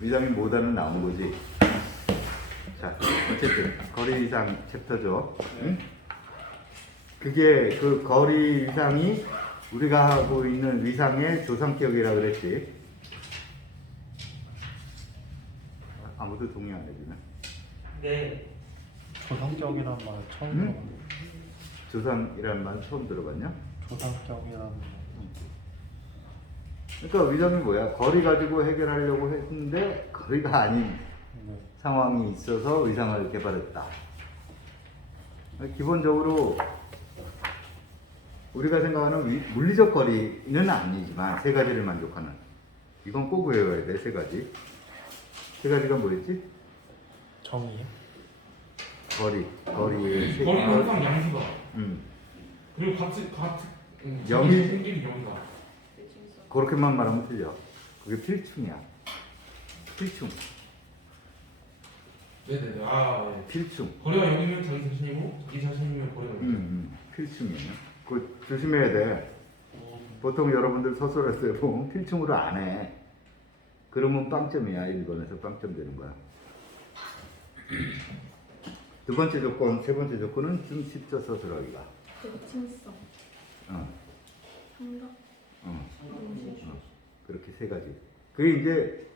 위상이 뭐다는 나온 거지. 자, 어쨌든 거리 위상 챕터죠. 응? 그게 그 거리 위상이 우리가 하고 있는 위상의 조상격이라 그랬지. 아무도 동의 안 해주네. 네. 조상적이란 말 처음 응? 들어봤는데. 조상이라는 말 처음 들어봤냐? 조상적이라는 말. 그러니까 위상이 뭐야? 거리 가지고 해결하려고 했는데 거리가 아닌 네. 상황이 있어서 위상을 개발했다. 기본적으로 우리가 생각하는 물리적 거리는 아니지만 세 가지를 만족하는. 이건 꼭 외워야 돼. 세 가지. 세 가지가 뭐였지? 정의. 거리의 세 거리는 항상 양수다. 그리고 영이- 생기는 영이다. 그렇게만 말하면 틀려. 그게 필충이야. 필충. 네네네. 아, 네. 필충. 거리가 영이면 자기 자신이고 자기 자신이면 거리가 영. 필충이에요. 그 조심해야 돼. 보통 여러분들 서술했어요. 보면 필충으로 안 해. 그러면 빵점이야. 1번에서 빵점 되는 거야. 두 번째 조건, 세 번째 조건은 좀 쉽죠, 서술하기가. 대칭성, 어, 삼각, 어, 상식. 그렇게 세 가지. 그게 이제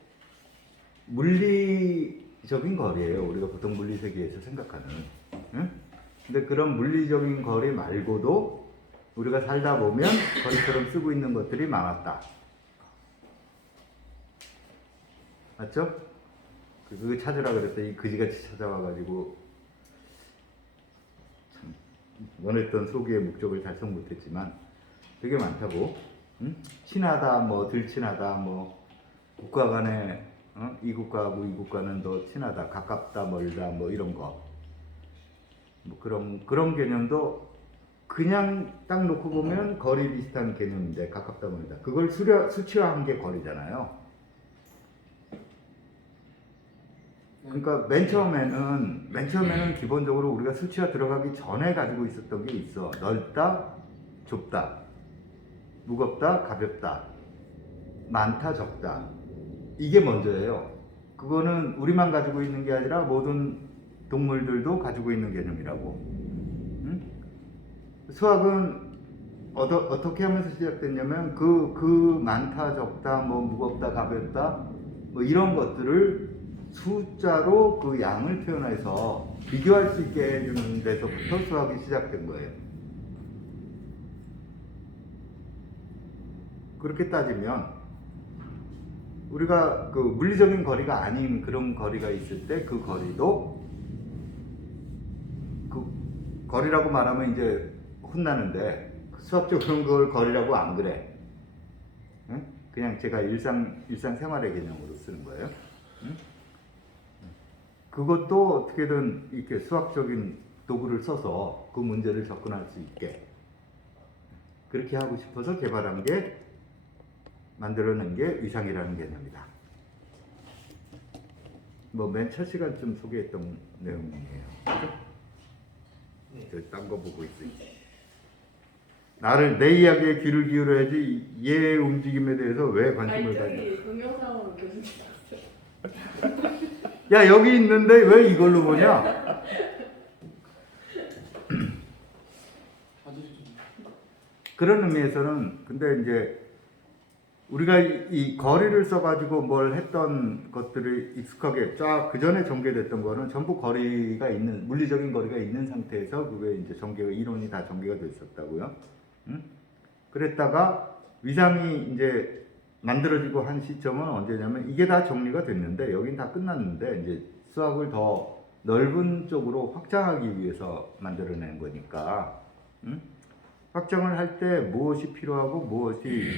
물리적인 거리예요. 우리가 보통 물리세계에서 생각하는. 응? 근데 그런 물리적인 거리 말고도 우리가 살다 보면 거리처럼 쓰고 있는 것들이 많았다. 맞죠? 그거 찾으라 그랬더니 그지같이 찾아와가지고 참 원했던 소기의 목적을 달성 못했지만 되게 많다고. 응? 친하다, 뭐 덜 친하다, 뭐 국가 간에 이 국가하고 이 국가는 더 친하다, 가깝다, 멀다, 뭐 이런 거. 뭐 그런 개념도 그냥 딱 놓고 보면 거리 비슷한 개념인데 가깝다, 멀다. 그걸 수치화한 게 거리잖아요. 그러니까 맨 처음에는 기본적으로 우리가 수치화 들어가기 전에 가지고 있었던 게 있어. 넓다, 좁다, 무겁다, 가볍다, 많다, 적다. 이게 먼저예요. 그거는 우리만 가지고 있는 게 아니라 모든 동물들도 가지고 있는 개념이라고. 응? 수학은 어떻게 하면서 시작됐냐면 그 많다, 적다, 뭐 무겁다, 가볍다, 뭐 이런 것들을 숫자로 그 양을 표현해서 비교할 수 있게 해주는 데서부터 수학이 시작된 거예요. 그렇게 따지면 우리가 그 물리적인 거리가 아닌 그런 거리가 있을 때 그 거리도 그 거리라고 말하면 이제 혼나는데 수학적으로는 그걸 거리라고 안 그래. 응? 그냥 제가 일상생활의 개념으로 쓰는 거예요. 응? 그것도 어떻게든 이렇게 수학적인 도구를 써서 그 문제를 접근할 수 있게 그렇게 하고 싶어서 개발한 게 만들어낸 게 위상이라는 개념이다. 뭐 맨 첫 시간쯤 소개했던 내용이에요. 저 딴 거 보고 있어. 내 이야기에 귀를 기울여야지 얘의 움직임에 대해서 왜 관심을 가져? 저기 동영상으로 교수님 봤어요. 야 여기 있는데 왜 이걸로 보냐? 그런 의미에서는 근데 이제 우리가 이 거리를 써가지고 뭘 했던 것들을 익숙하게 쫙 그 전에 전개됐던 거는 전부 거리가 있는 물리적인 거리가 있는 상태에서 그게 이제 이론이 다 전개가 됐었다고요. 응? 그랬다가 위상이 이제 만들어지고 한 시점은 언제냐면 이게 다 정리가 됐는데 여긴 다 끝났는데 이제 수학을 더 넓은 쪽으로 확장하기 위해서 만들어낸 거니까 확장을 할 때 무엇이 필요하고 무엇이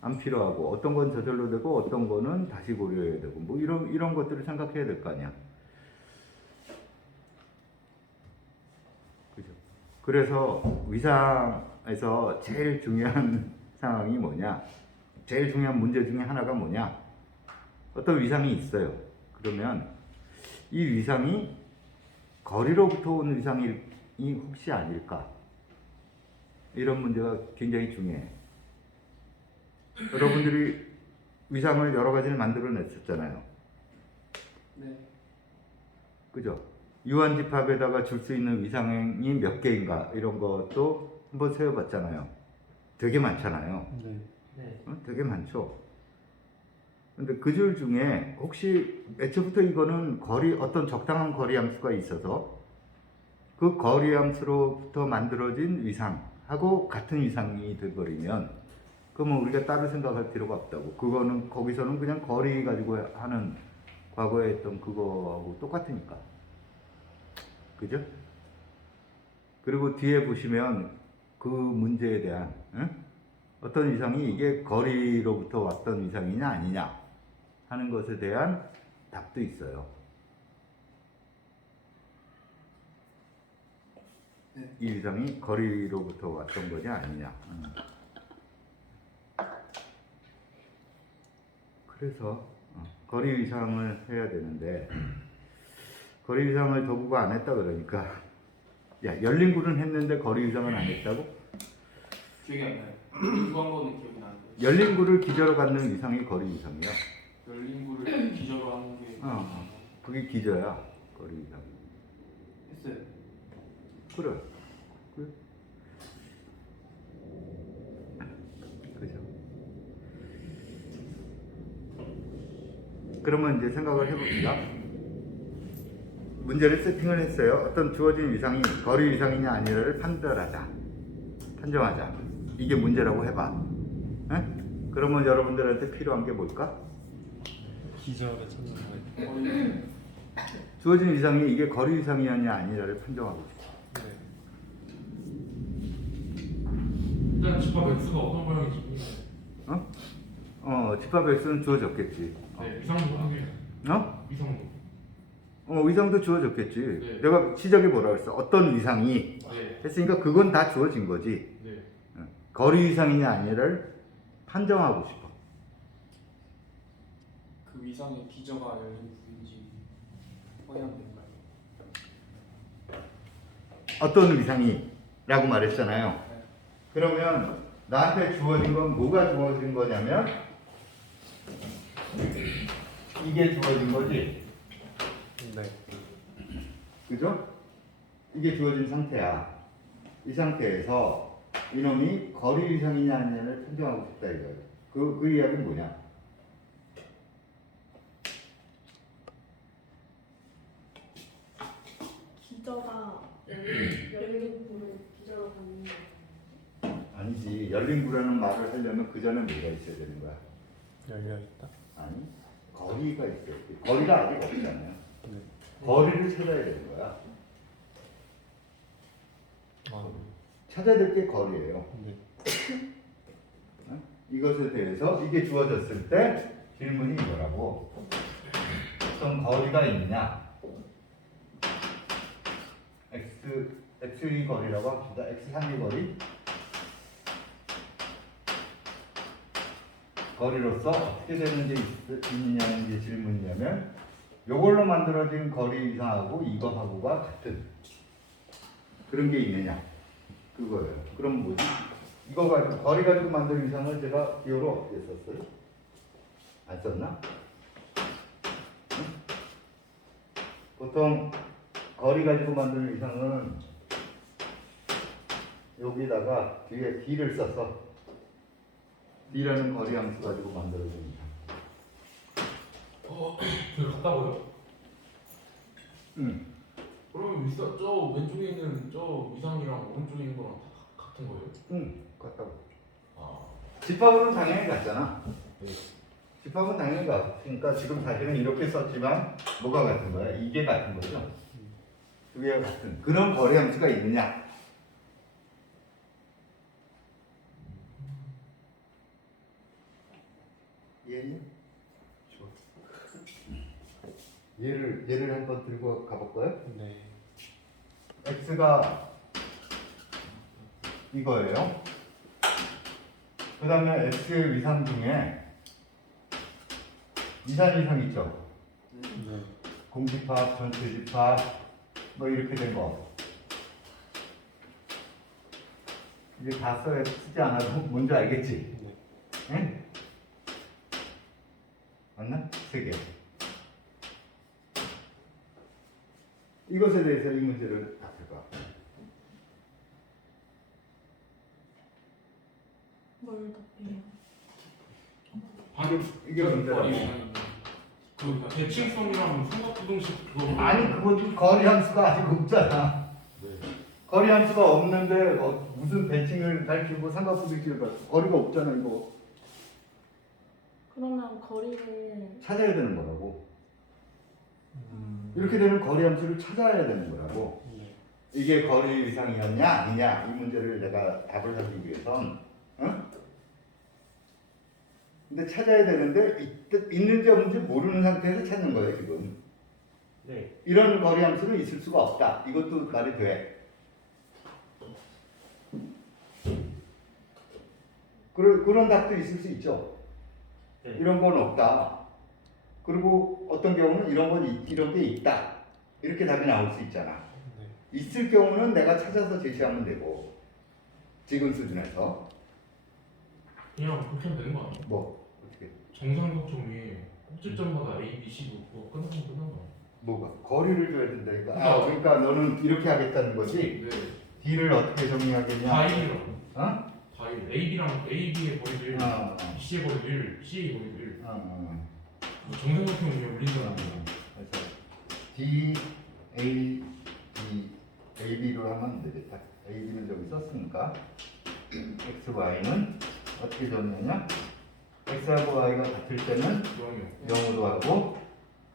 안 필요하고 어떤 건 저절로 되고 어떤 거는 다시 고려해야 되고 뭐 이런 것들을 생각해야 될 거 아니야. 그죠? 그래서 위상에서 제일 중요한 상황이 뭐냐? 제일 중요한 문제 중에 하나가 뭐냐? 어떤 위상이 있어요. 그러면 이 위상이 거리로부터 온 위상이 혹시 아닐까? 이런 문제가 굉장히 중요해. 여러분들이 위상을 여러 가지를 만들어냈었잖아요. 네. 그죠? 유한집합에다가 줄 수 있는 위상이 몇 개인가 이런 것도 한번 세어봤잖아요. 되게 많잖아요. 네. 네. 되게 많죠. 근데 그 줄 중에 혹시 애초부터 이거는 어떤 적당한 거리 함수가 있어서 그 거리 함수로부터 만들어진 위상하고 같은 위상이 돼버리면 그러면 우리가 따로 생각할 필요가 없다고. 그거는 거기서는 그냥 거리 가지고 하는 과거에 했던 그거하고 똑같으니까. 그죠? 그리고 뒤에 보시면 그 문제에 대한 어떤 위상이 이게 거리로부터 왔던 위상이냐 아니냐 하는 것에 대한 답도 있어요. 네. 이 위상이 거리로부터 왔던 거냐 아니냐. 그래서 거리 위상을 해야 되는데 거리 위상을 도구가 안 했다 그러니까 야 열린 굴은 했는데 거리 위상은 안 했다고? 기억이 안 나요. 이거 한 거는 기억이 나는데. 열린 굴을 기저로 갖는 위상이 거리 위상이야. 열린 굴을 기저로 하는 게 그게 기저야 거리 위상. 했어요. 그래. 그죠. 그러면 이제 생각을 해봅시다. 문제를 세팅을 했어요. 어떤 주어진 위상이 거리 위상이냐 아니냐를 판정하자. 이게 문제라고 해봐. 에? 그러면 여러분들한테 필요한 게 뭘까? 기저를 찾는 거예요. 거의 주어진 위상이 이게 거리 위상이냐 아니냐를 판정하고 싶어. 네. 일단 집합 X가 어떤 모양인지 집합 X는 주어졌겠지. 네, 위상도 하게. 위상도. 위상도 주어졌겠지. 네. 내가 시작에 뭐라 그랬어? 어떤 위상이 네. 했으니까 그건 다 주어진 거지. 네. 거리 위상이냐 아니냐를 판정하고 싶어. 그 위상의 기저가 열린 굴인지 확인하면 될까요? 어떤 위상이라고 말했잖아요. 네. 그러면 나한테 주어진 건 뭐가 주어진 거냐면 이게 주어진 거지. 네. 그죠? 이게 주어진 상태야. 이 상태에서 이놈이 거리 위상이냐 아니냐를 판정하고 싶다 이거예요. 그 이야기는 뭐냐? 기저가 열린 굴을 기저로 갖는 거. 아니지. 열린 구라는 말을 하려면 그 전에 뭐가 있어야 되는 거야? 열려있다. 아니, 거리가 있어야 돼. 거리가 아직 없잖아요. 네. 거리를 찾아야 되는 거야. 아, 찾아야 될 게 거리예요. 네. 이것에 대해서 이게 주어졌을 때 질문이 이거라고. 어떤 거리가 있냐? x의 거리라고 합시다. x3의 거리. 거리로서 어떻게 되는지 있느냐는 게 질문이냐면 요걸로 만들어진 거리 이상하고 이거하고가 같은 그런 게 있느냐 그거예요. 그럼 뭐지? 이거 가지고 거리 가지고 만든 이상을 제가 기호로 어떻게 썼어요? 안 썼나? 응? 보통 거리 가지고 만든 이상은 여기다가 뒤에 d를 써서 d라는 거리 함수 가지고 만들어줍니다. 되게 같다고요? 응. 그러면 저 왼쪽에 있는 저 위상이랑 오른쪽에 있는 거랑 다 같은 거예요? 응. 같다고. 아. 집합은 당연히 같잖아. 집합은 당연히 같으니까 지금 사실은 이렇게 썼지만 뭐가 같은 거야? 이게 같은 거죠. 두 개가 같은 그런 거리 함수가 있느냐? 얘는 얘를 한번 들고 가볼까요? 네. x가 이거예요. 그 다음에 x의 위상 중에 이산 이상 있죠. 네. 공집합, 전체집합 뭐 이렇게 된 거. 이제 다 쓰지 않아도 뭔지 알겠지? 네. 응? 맞나? 3개. 이것에 대해서 이 문제를 답해봐. 뭘 답해요? 이게 문제라고. 그 대칭성이랑 삼각부등식 그거 아니 그것도 거리 함수가 아직 없잖아. 네. 거리 함수가 없는데 무슨 배칭을 밝히고 삼각부등식을 밝히고 거리가 없잖아 이거. 그러면 거리를 찾아야 되는 거라고. 이렇게 되는 거리 함수를 찾아야 되는 거라고. 네. 이게 거리 위상이었냐 아니냐 이 문제를 내가 답을 하기 위해선 근데 찾아야 되는데 있는지 없는지 모르는 상태에서 찾는 거예요 지금. 네. 이런 거리 함수는 있을 수가 없다. 이것도 말이 돼. 그런 답도 있을 수 있죠. 네. 이런 건 없다. 그리고 어떤 경우는 이런 게 있다. 이렇게 답이 나올 수 있잖아. 네. 있을 경우는 내가 찾아서 제시하면 되고 지금 수준에서 그냥 그렇게 하면 되는 거 아니야? 뭐 어떻게 정삼각형 위에 꼭지점마다 A, B, C도 그거 끝나면 끝난 거야. 뭐가 거리를 줘야 된다니까. 그러니까 너는 이렇게 하겠다는 거지. 네. D를 어떻게 정리하겠냐? 다일이라고. 어? 다일. AB랑 AB의 거리도 1, 어. C의 거리도 1, C의 거리도 1. 어. 정삼각형 위에 올린다는 거. 그래서 D, A, B, AB로 하면 안 되겠다. AB는 저기 썼으니까 X, Y는 어떻게 정리하냐? X하고 Y가 같을 때는 0이요. 0으로 하고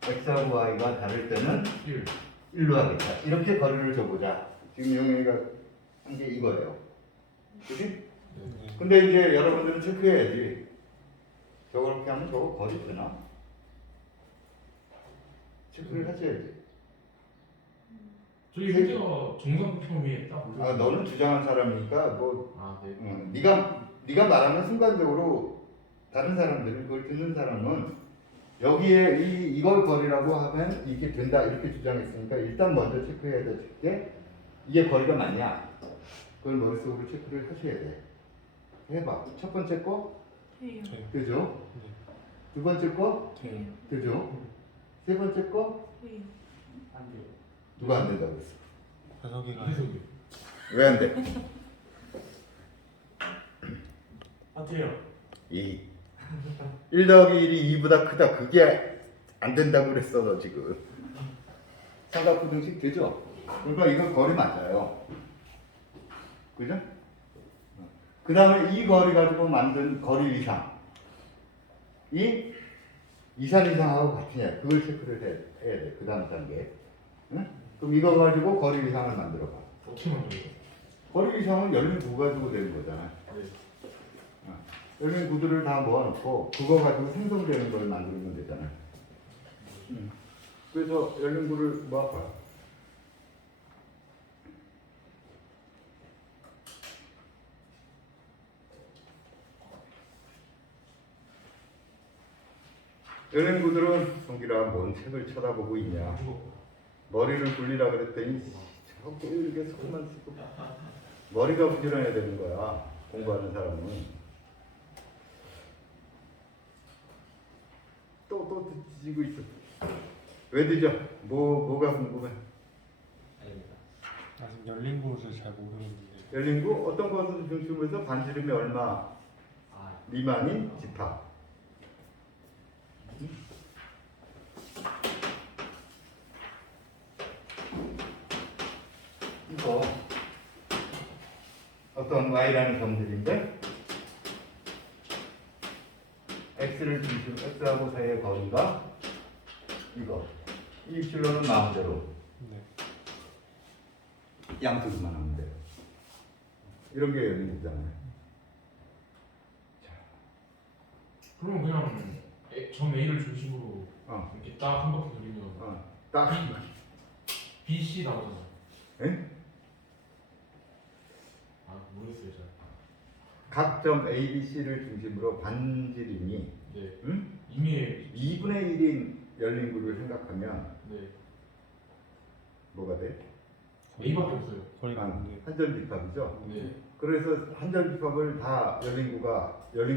X하고 Y가 다를 때는 1. 1로 하겠다. 이렇게 거리를 줘보자. 지금 영희가 한 게 이거예요. 그치? 네. 근데 이제 여러분들은 체크해야지. 저렇게 하면 저거 거리 되나? 체크를 하셔야지. 저기 문제가 정삼각형 위에 딱 올려. 아, 너는 주장한 사람이니까 뭐 아, 네. 네가 말하면 순간적으로 다른 사람들은 그걸 듣는 사람은 여기에 이걸 거리라고 하면 이게 된다 이렇게 주장했으니까 일단 먼저 체크해야 될 게 이게 거리가 맞냐? 그걸 머릿속으로 체크를 하셔야 돼. 해봐. 첫 번째 거 해요. 되죠? 네. 두 번째 거 해요. 되죠? 세 번째 거 해요. 안 돼요. 누가 안 된다고 했어? 해석이가 해석이. 왜 안 돼? 아 돼요. 1 더하기 1이 2보다 크다. 그게 안 된다고 그랬어 너 지금. 삼각부등식 되죠? 그러니까 이거 거리 맞아요. 그죠? 그 다음에 이 거리 가지고 만든 거리 위상. 이 이산 이상하고 같으냐. 그걸 체크를 해야 돼. 그 다음 단계. 응? 그럼 이거 가지고 거리 위상을 만들어 봐. 어떻게 만들어요? 거리 위상은 열린 구 가지고 되는 거잖아. 네. 열린 구들을 다 모아놓고 그거 가지고 생성되는 걸 만들면 되잖아. 그래서 열린 구를 모아봐. 열린 구들은 성기라 뭔 책을 쳐다보고 있냐. 이거 머리를 굴리라 그랬더니 자꾸 이렇게 속만 쓰고 머리가 부지런해야 되는 거야. 공부하는 사람은. 또 뒤지고 있어. 왜 뒤져? 뭐가 궁금해? 아닙니다. 아직 열린 곳을 잘 모르겠는데. 열린 구 어떤 것을 중심으로 해서 반지름이 얼마 아 미만인 집합. 이거 어떤 y라는 점들인데 x를 중심 x하고 사이의 거리가 이거 이 입실로는 마음대로 네. 양수만 하면 돼요. 이런 게 열린 거잖아요. 그러면 그냥 점 A를 중심으로 이렇게 딱 한 바퀴 돌리면 딱 BC 나오잖아. 에? 아, 모르겠어요, 잘. 각점 A, B, C를 중심으로 반지름이 네. 응? 이미 2분의 1인 열린 구를 생각하면 네. 뭐가 돼? A밖에 없어요. 거리가 없는데. 한전집합이죠. 네. 그래서 한전집합을 다 열린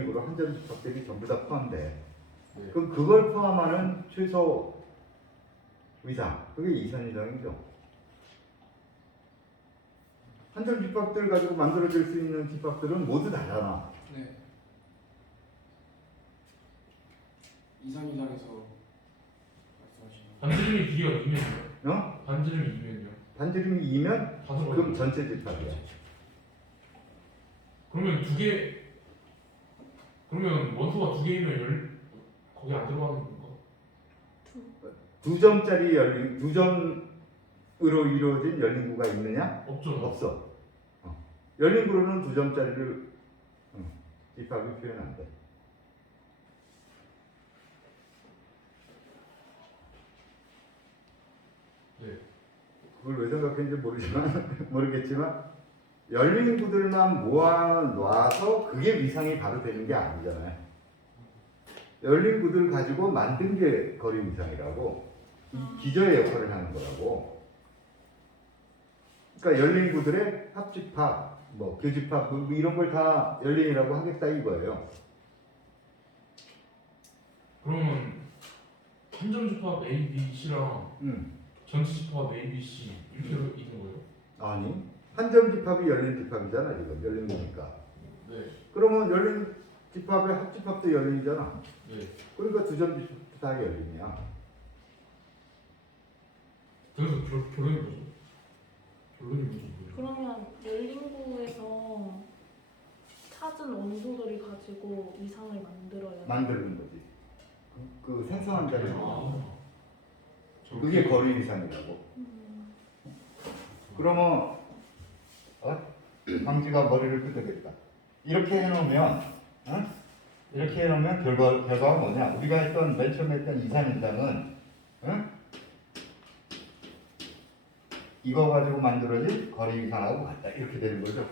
구로 한전집합들이 전부 다 포함돼. 네. 그럼 그걸 포함하는 최소 위상, 그게 이산 이상이죠. 한점 집합들 가지고 만들어질 수 있는 집합들은 모두 다잖아. 네. 이상 이상에서 말씀하시는 반지름이 길이가 2면이요. 어? 반지름이 2면이요. 반지름이 2면 다 그럼 들어가요. 전체 집합이야. 그러면 두 개, 그러면 원소가 두 개이면 거기 안 들어가는 건가? 두 점짜리 열린, 두 점으로 이루어진 열린구가 있느냐? 없죠. 없어. 열린구로는 두 점짜리를 집합이 표현 안 돼. 네. 그걸 왜 생각했는지 모르지만 모르겠지만 열린 구들만 모아놔서 그게 위상이 바로 되는 게 아니잖아요. 열린 구들 가지고 만든 게 거리 위상이라고. 이 기저의 역할을 하는 거라고. 그러니까 열린 구들의 합집합, 뭐 교집합, 뭐 이런 걸 다 열린이라고 하겠다 이거예요. 그러면 한점 집합 A, B, C랑 음. 전체 집합 A, B, C 이렇게 있는 거예요? 아니 한 점 집합이 열린 집합이잖아 지금 열린 거니까. 네. 그러면 열린 집합의 합집합도 열린이잖아. 네. 그러니까 두 점 집합도 다 열린이야. 그래서 결론이 뭐죠? 결론이 뭐죠? 그러면 열린구에서 찾은 원소들이 가지고 이상을 만들어야 만드는 거지. 그 생성한 자리. 아. 그게 거리 이상이라고. 그러면 방지가 머리를 끄덕였다. 이렇게 해놓으면 이렇게 해놓으면 결과가 뭐냐? 우리가 했던 맨 처음에 했던 이산인당은 이거 가지고 만들어진 거리 이상하고 같다. 이렇게 되는 거죠.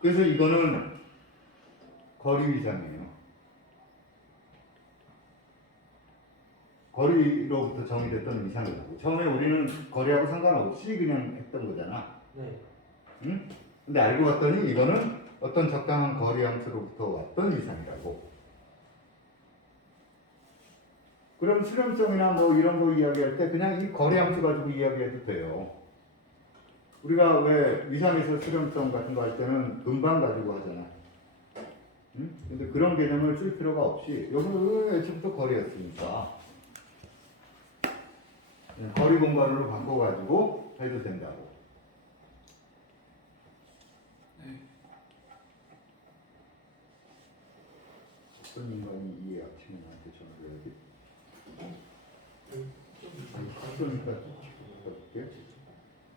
그래서 이거는 거리 이상이에요. 거리로부터 정의됐던 이상이라고. 처음에 우리는 거리하고 상관없이 그냥 했던 거잖아. 네. 응? 근데 알고 봤더니 이거는 어떤 적당한 거리 함수로부터 왔던 이상이라고. 그럼 수렴성이나 뭐 이런 거 이야기할 때 그냥 이 거리 함수 가지고 이야기해도 돼요. 우리가 왜 위상에서 수렴성 같은 거 할 때는 금방 가지고 하잖아. 응? 근데 그런 개념을 쓸 필요가 없이 여기는 애초부터 거리였으니까 거리 공간으로 바꿔가지고 해도 된다고. 네. 어떤 인간이 이해 합치면 나한테 전화를 해야지. 그러니까 어떻게?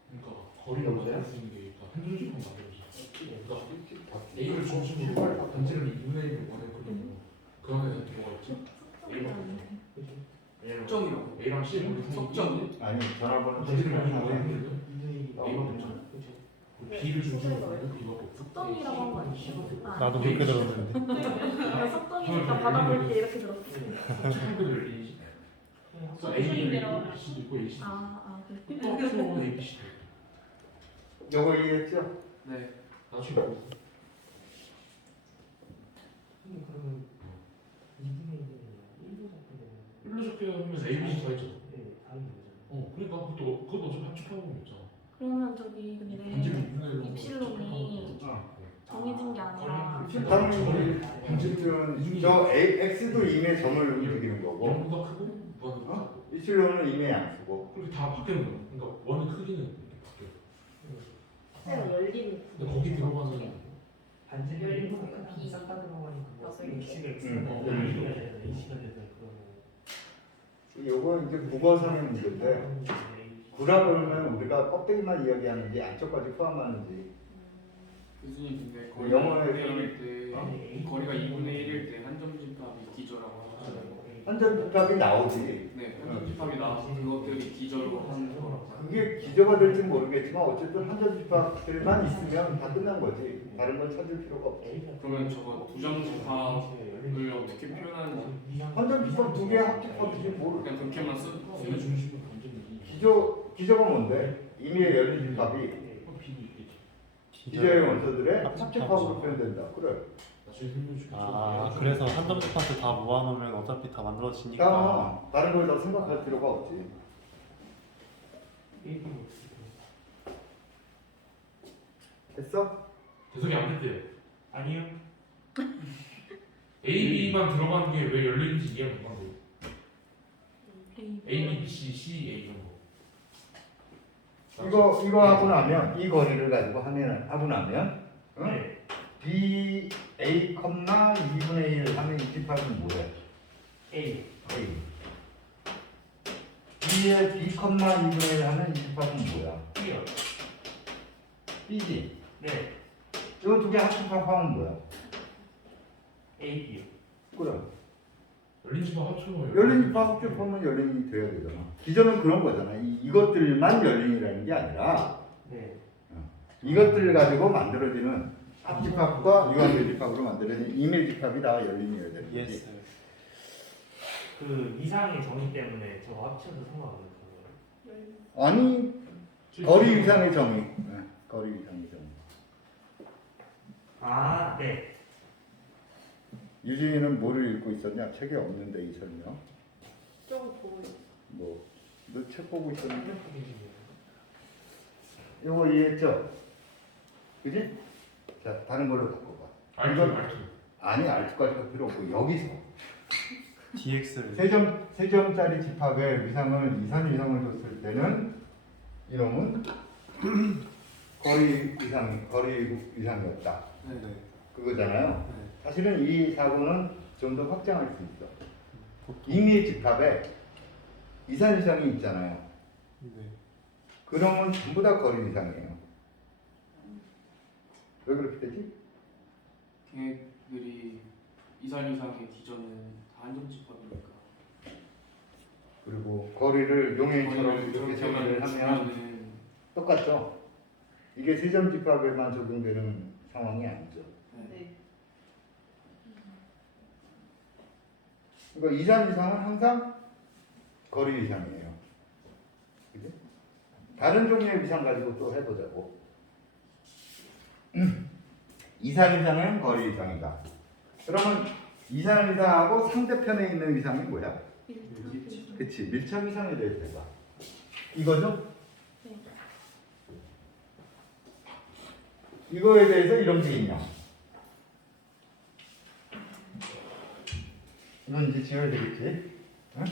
그러니까 거리를 만들 수 있는 게 한점 집합 만들어져. 그러니까 A를 중심으로 반지름이 2분의 1을 원해 그리고 그 안에 뭐가 있지? 석정이라고. A랑 C 우리 석정. 아니 전화번호 반지름이 체크하는 2분의 거야. 1은 A가 됐잖아. B를 중심으로 이거 석정이라고 한 거 아니에요? 나도 그렇게 들었는데. 나 석정이니까 받아볼 때 이렇게 들었어. 친구들 A A를 C도 있고 A, C 그래. 또 합쳐서 A, B, C 요거 이해했죠? 네. 나중에 보고 그러면 1로 적게 하면 A, B, C 다 있잖아. 다른 거잖아. 그러니까 그것도 어차피 합축하고 있잖아. 그러면 저기 근데 반지름 2분의 1로 입실론이 정해진 게 아니라 당연히 반지름은 저 X도 임의 점을 움직이는 거고 0보다 크고 무한으로 작고 이칠로는 임의 양수고. 그렇게 다 바뀌는 거야. 그러니까 원의 크기는 이렇게 바뀌어. 숫자가 열린 근데 거기 들어가는 반지름 열린 1보다 거니까 크기 싹 다 들어가니까 뭐 여섯 X가 개. X가 A시가 되는 그런 요거 이제 국어상의 문제인데 구라 그러면 우리가 껍데기만 이야기하는지 안쪽까지 포함하는지. 교수님 근데 영어에서는 거리가 2분의 1일 때 한 점 집합이 기저라고 하잖아요. 한점 집합이 나오지. 네, 한 점 집합이 나와서 그것들이 기저로 하는 거라고. 그게 기저가 될지 모르겠지만 어쨌든 한점 집합들만 있으면 다 끝난 거지. 다른 건 찾을 필요가 없지. 그러면 저거 두 점 집합을 어떻게 표현하는지 한점 집합 두 개 합집합이지 뭘. 그냥 그렇게만 원의 중심은 완전히 기저가 뭔데? 임의의 열린 집합이 B도 있겠지. 기저의 원소들의 합집합으로 표현된다. 그래. 나중에 흘려주고. 아 그래서 한 점 집합을 다 모아놓으면 어차피 다 만들어지니까. 다른 걸 더 생각할 필요가 없지. A, B 됐어? 대석이 안 됐대요. 아니요. A, B만 들어가는 게 왜 열리는지 이해가 안 가요. A, B, B, C, C, A 이런 거. 이거 하고 나면 이 거리를 가지고 하고 나면 응? 네. B A, 2분의 1 하면 이 집합은 뭐야? A. A. B에 B, 2분의 1 하면 이 집합은 뭐야? B요. B지. 네. 이거 두 개 합집합하면 뭐야? A, B요. 그럼 열린 집합 합쳐서 열린 집합 합집하면 열린이 돼야 되잖아. 기존은 그런 거잖아. 이것들만 열린이라는 게 아니라 네. 이것들을 가지고 만들어지는 합집합과 유한대 집합으로 만들어지는 임의 집합이 다 열린이어야 되는 거지. 예스. 그 이상의 정의 때문에 저 합쳐도 상관없는 거예요. 아니 거리 위상의 정의. 네, 거리 위상의 정의. 아, 네. 유진이는 뭐를 읽고 있었냐? 책에 없는데 이 설명. 좀 보고 있어. 뭐 너 책 보고 있었는데? 이거 이해했죠? 그지? 자 다른 걸로 바꿔봐. 알투, 알투. 아니 알투까지 할 필요 없고 여기서 DX를. 세 점짜리 집합의 위상을 이산 위상을 줬을 때는 이놈은 거리 위상이었다. 네네. 그거잖아요. 네. 사실은 이 사고는 좀 더 확장할 수 있어. 임의 집합에 이산 위상이 있잖아요. 네. 그러면 전부 다 거리 위상이에요. 왜 그렇게 되지? 걔네들이 이산 이상의 기전은 다 한점 집합이니까. 그리고 거리를 용해처럼 이렇게 정의를 하면 똑같죠? 이게 세 점 집합에만 적용되는 상황이 아니죠. 네. 그러니까 이산 이상은 항상 거리 이상이에요. 그지? 다른 종류의 위상 가지고 또 해보자고. 이산 이상은 거리 이상이다. 그러면 이산 이상하고 상대편에 있는 위상이 뭐야? 그치, 밀착 위상에 대해서 해봐. 이거죠? 네. 이거에 대해서 이런 게 있냐? 이건 이제 지어야 되겠지? 응?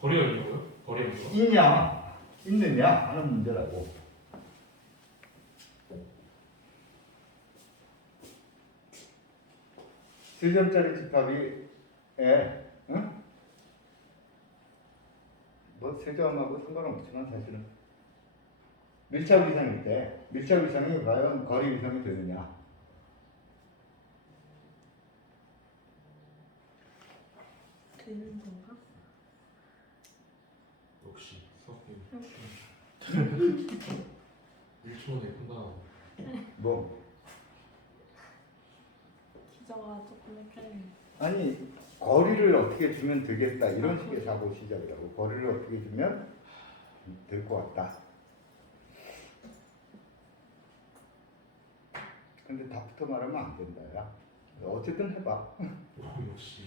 거리가 있는 거요? 거리가 있는 거? 있냐? 있느냐? 하는 문제라고. 세 점짜리 집합이 응? 뭐 세 점하고 상관없지만 사실은 밀착 위상일 때 밀착 위상이 과연 거리 위상이 되느냐? 되는 건가? 역시 수학님. 1초 만에 판단하고. 뭐 기저가 조금 헷갈리네. 아니 거리를 어떻게 주면 되겠다 이런 식의 사고 시작이라고. 거리를 어떻게 주면 될 것 같다. 근데 답부터 말하면 안 된다 야. 어쨌든 해봐. 역시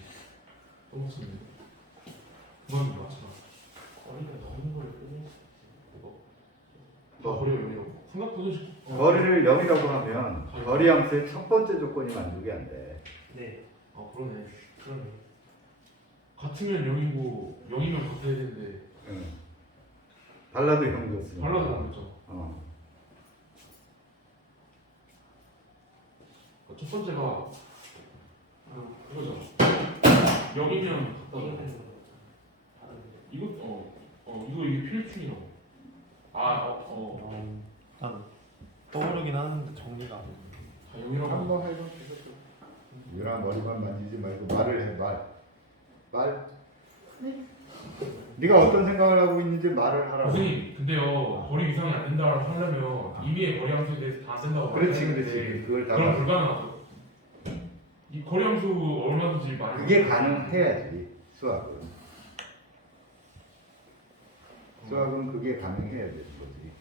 또 무슨 그만 맞잖아. 거리가 너무 걸 끊을 수 나 거리가 여기라고. 생각보다 거리를 0이라고 하면 거리 함수의 첫 번째 조건이 만족이 안 돼. 네. 아 그러네. 그러네. 같으면 0이고 0이면 같아야 되는데 응. 달라도 0이었으니까. 달라도 안 됐죠. 첫 번째가 그거죠. 0이면 같다. 이거 이거 이게 필충이라고. 일단 떠오르긴 하는데 정리가 안 돼. 다 0이라고. 한번 해봐. 유나 머리만 만지지 말고 말을 해. 말. 네. 네가 어떤 생각을 하고 있는지 말을 하라고. 선생님 근데요 거리 이상이 안 된다고 하려면 임의의 거리 함수에 대해서 다 안 된다고 그렇지 말해야 그렇지. 되는데 그걸 다 그럼 말. 불가능하죠. 이 거리 함수 얼마든지 많이 그게 가능해야지 수학은. 수학은 그게 가능해야 되는 거지.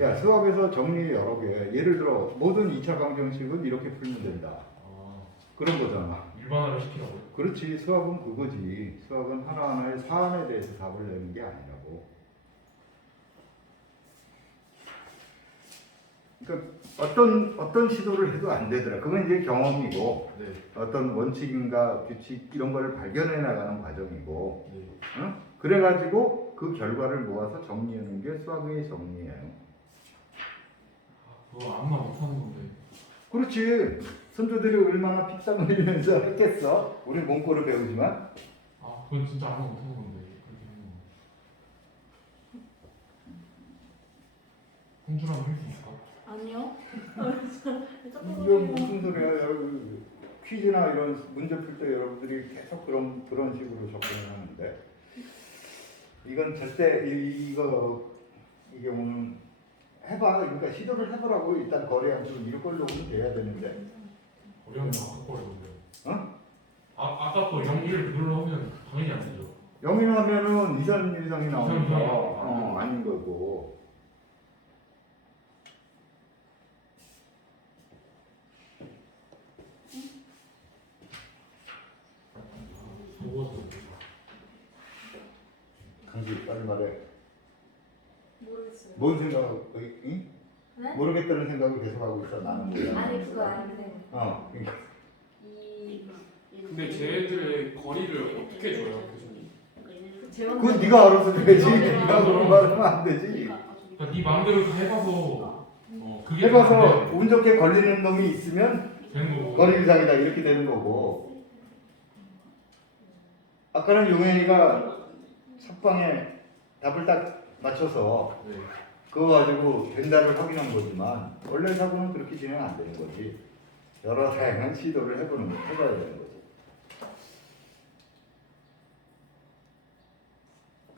야, 수학에서 정리 여러 개. 예를 들어 모든 2차 방정식은 이렇게 풀면 된다. 아, 그런 거잖아. 일반화를 시키라고요? 그렇지. 수학은 그거지. 수학은 하나하나의 사안에 대해서 답을 내는 게 아니라고. 그러니까 어떤 시도를 해도 안 되더라. 그건 이제 경험이고 네. 어떤 원칙인가 규칙 이런 거를 발견해 나가는 과정이고, 네. 응? 그래가지고 그 결과를 모아서 정리하는 게 수학의 정리예요. 아, 그거 아무나 못하는 건데. 그렇지. 선조들이 얼마나 픽삼 흘리면서 했겠어. 우리 문고를 배우지만. 아, 그건 진짜 아무나 못하는 건데. 그렇게 하는 거. 홍주라면 할 수 있을까? 아니요. 이게 무슨 소리야? 여러분, 퀴즈나 이런 문제 풀 때 여러분들이 계속 그런 식으로 접근을 하는데 이건 절대 이게 오늘 해봐. 그러니까 시도를 해보라고. 일단 거래한 좀 이걸로는 돼야 되는데. 어려운 거 아까 거였는데. 어? 아까 거 0, 1 그걸로 하면 당연히 안 되죠. 0인 하면은 2, 3 이상이 나오니까 이상이 나와요. 아닌 거고. 적어서. 강지 빨리 말해. 모르겠어요. 뭔 생각? 응? 네? 모르겠다는 생각을 계속 하고 있어. 나는 몰라. 아니 그거 아닌데. 그러니까. 이 근데 쟤들의 거리를 어떻게 줘요 교수님? 재원. 그건 네가 알아서 줘야지. 네. 네가 그런 말 하면 안 되지. 그러니까 네 마음대로 다 해봐서 그게 해봐서 운 좋게 걸리는 놈이 있으면 되는 거고. 거리 이상이다 이렇게 되는 거고. 아까는 용현이가 첫방에 답을 딱 맞춰서 네. 그거 가지고 된다를 확인한 거지만 원래 사고는 그렇게 진행 안 되는 거지. 여러 다양한 시도를 해봐야 되는 거지.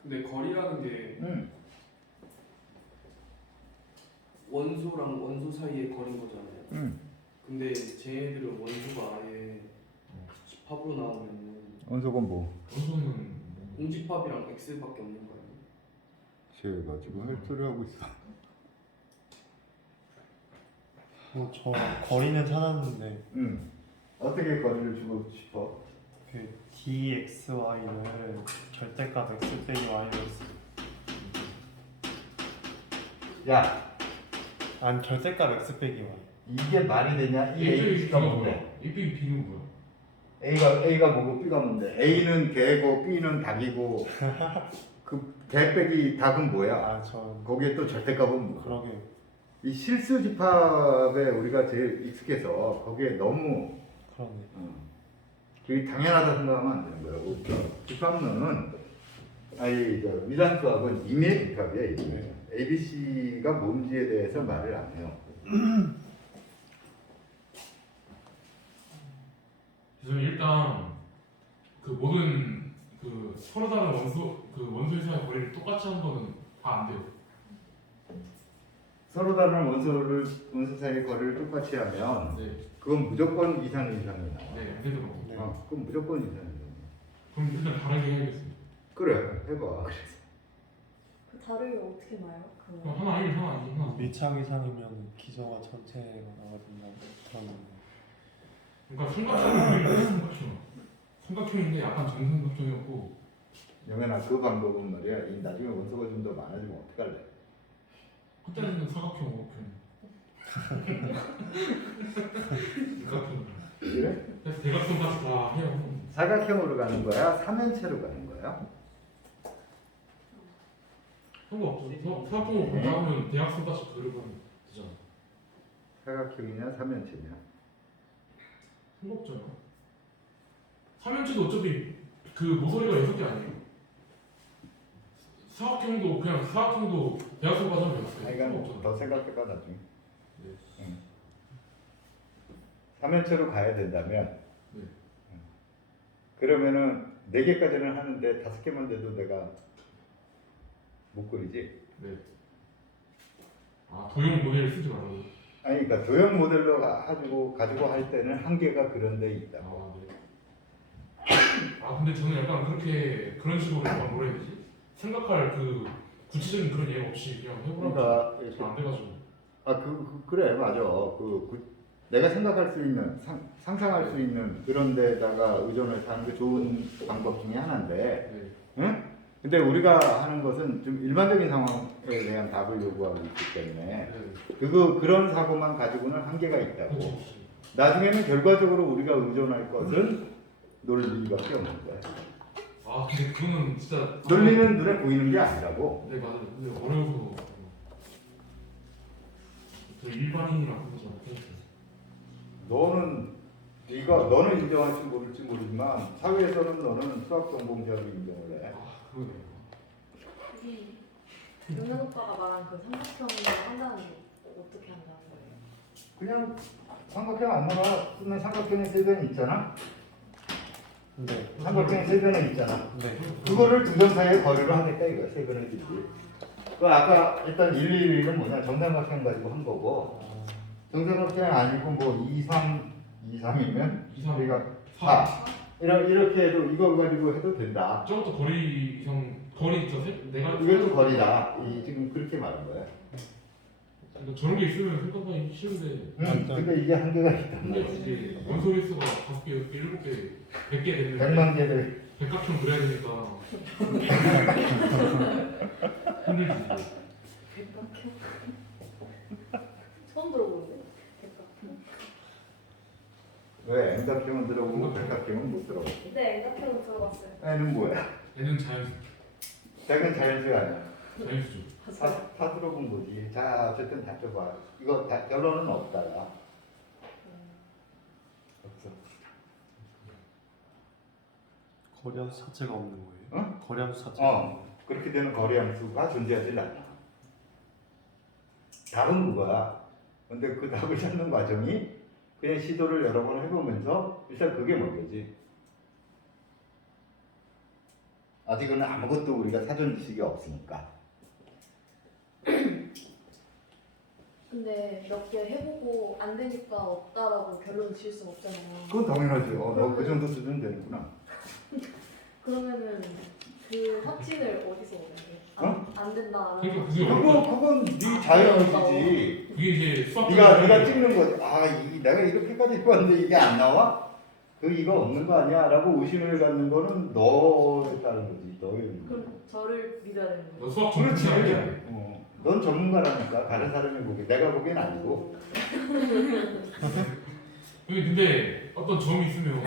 근데 거리라는 게 응. 원소랑 원소 사이의 거리인 거잖아요. 응. 근데 쟤들은 원소가 아예 집합으로 나오면 원소건 뭐? 원소는 공집합이랑 x밖에 없는 거예요. 쟤가 지금 할 소리 하고 있어. 저 거리는 찾았는데 응. 어떻게 거리를 주고 싶어? 그 dxy를 절대값 x 빼기 y로 했어. 야, 아니 절대값 x 빼기 y. 이게 말이 되냐? 이 A쪽이 A가 B가 뭔데? 뭐야? A, B, B는 뭐야? A가 뭐고 B가 뭔데? A는 개고 B는 닭이고 그 개 빼기 닭은 뭐야? 아저 거기에 또 절대값은 뭐? 그러게. 이 실수 집합에 우리가 제일 익숙해서 거기에 너무 그러네. 그게 당연하다 생각하면 안 되는 거예요. 집합론은 미상수학은 임의 집합이야. 이게. ABC가 뭔지에 대해서 말을 안 해요. 그래서 일단 그 모든 그 서로 다른 원소의 사이 거리를 똑같이 하는 거는 다 안 돼요. 서로 다른 원소 사이의 거리를 똑같이 하면 네, 그건 무조건 이상이 나와. 네, 안 되더라고. 네. 그건 무조건 이상이 그럼 일단 다르게 해야겠습니다. 그래, 해봐. 그 다르게 어떻게 나요? 그럼 하나 1, 하나 2, 하나 3. 밀착 이상이면 기저가 전체가 나가진다. 그런 그러니까 삼각형은 삼각형인데 약간 정삼각형이었고 영현아, 그 방법은 말이야. 이 나중에 원소가 좀 더 많아지면 어떡할래? 그때는 사각형, 오각형. 육각형. 그래? 그래서 대각선까지 다 해요. 사각형으로 가는 거야? 삼연체로 가는 거야? 상관없죠. 사각형으로 나오면 대각선까지 그려가면 되잖아. 사각형이냐 삼연체냐? 상관없잖아. 삼연체도 어차피 그 모서리가 6개 아니에요. 사각형도 그냥 사각형도 대각선까지 하면 되겠어요. 이건 상관없잖아. 더 생각해봐 나중에. 네. 응. 삼연체로 가야 된다면 네. 그러면은 4개까지는 하는데 5개만 돼도 내가 못 그리지? 네. 아 도형 모델을 쓰지 말라고. 아니 그러니까 도형 모델로 가지고 할 때는 한계가 그런 데 있다고. 아 네. 아 근데 저는 약간 그런 식으로 약간 뭐라 해야 되지? 생각할 그 구체적인 그런 예가 없이 그냥 해보라고 그러니까 잘안 돼가지고. 그래 맞아. 내가 생각할 수 있는 상상할 수 있는 그런 데다가 의존을 하는 게 좋은 방법 중에 하나인데, 네. 응? 근데 우리가 하는 것은 좀 일반적인 상황에 대한 답을 요구하고 있기 때문에 네. 그런 사고만 가지고는 한계가 있다고. 그렇죠. 나중에는 결과적으로 우리가 의존할 것은 논리밖에 없는 거야. 아 근데 그거는 진짜. 논리는 눈에 보이는 게 아니라고. 네 맞아요. 근데 어려워서. 저 일반인이랑 하는 거죠. 너는 인정할지 모를지 모르지만 사회에서는 너는 수학 전공자로 인정을 해. 아 그러네요. 우리 용현 오빠가 말한 그 삼각형을 한다는 게 어떻게 한다는 거예요? 그냥 삼각형 안 나가 쓰면 삼각형의 세변이 있잖아. 네. 삼각형의 세변은 있잖아. 네. 그거를 두 점 사이의 거리로 하겠다 이거야. 세변을 주지. 그 아까 일단 111은 뭐냐 정삼각형 가지고 한 거고, 정삼각형 아니고 뭐 23이면 2, 3, 우리가 4. 4 이렇게 해도 이거 가지고 해도 된다. 저것도 거리 이상 거리 있죠. 내가 이것도 거리다. 지금 그렇게 말한 거야. 그러니까 저런 게 있으면 생각하기 쉬운데. 근데 이게 한계가 있단 근데 말이야. 이게 원소 개수가 5개, 6개, 7개, 100개 됐는데 100만 개를 백각형 그려야 되니까 힘들지. 백각형? 처음 들어보는데? 백각형? 왜 N각형은 들어보고 백각형은 못 들어보고? 네, 백각형은 들어봤어요. N은 뭐야? 얘는 자연수, 작은 자연수가 아니야. 자연수죠. 맞아요. 다 들어본 거지. 자 어쨌든 다 줘봐. 이거 다 결론은 없다야. 없어. 거리함수 자체가 없는 거예요? 어? 거리함수 자체가 없는 거예요? 그렇게 되는 거리함수가 존재하지 않아. 답은 그거야. 근데 그 답을 찾는 과정이 그냥 시도를 여러 번 해보면서 일단 그게 먼저지. 아직은 아무것도 우리가 사전 지식이 없으니까. 근데 몇 개 해보고 안 되니까 없다라고 결론 지을 순 없잖아요. 그건 당연하죠. 너 그 정도 수준 되는구나. 그러면은 그 확신을 어디서 얻는데? 안 된다. 그러니까 그게 그건 네 자유의지지. 그게 이제 수학 네가 찍는 거지. 내가 이렇게까지 해봤는데 이게 안 나와? 이거 없는 거 아니야?라고 의심을 갖는 거는 너에 따른 거지. 너의 의견. 그럼 저를 믿어야 되는 거예요? 너 수학 그렇지. 전문가 아니야? 넌 전문가라니까. 다른 사람이 보기. 내가 보기엔 아니고. 근데 어떤 점이 있으면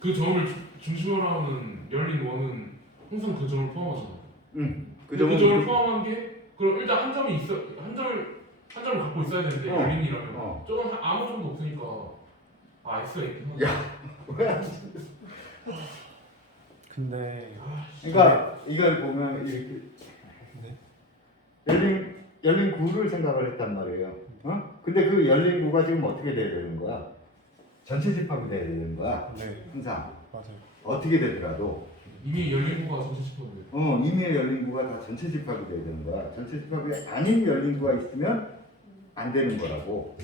그 점을 중심으로 하는 열린 원은 항상 그 점을 포함하잖아. 그 그 점을 점은 포함한 게 그럼 일단 한 점이 있어 한 점을 갖고 있어야 되는데 어. 열린이라면 어. 저건 아무 점도 없으니까 X가 있긴 야. 뭐야? 근데 그러니까 이걸 보면 이렇게 네. 열린 구를 생각을 했단 말이에요. 근데 그 열린 구가 지금 어떻게 돼야 되는 거야? 전체 집합이 돼야 되는 거야. 네. 항상 맞아요. 어떻게 되더라도 이미 열린 구가 전체 싶었는데 이미 열린 구가 다 전체 집합이 돼야 되는 거야. 전체 집합이 아닌 열린 구가 있으면 안 되는 거라고.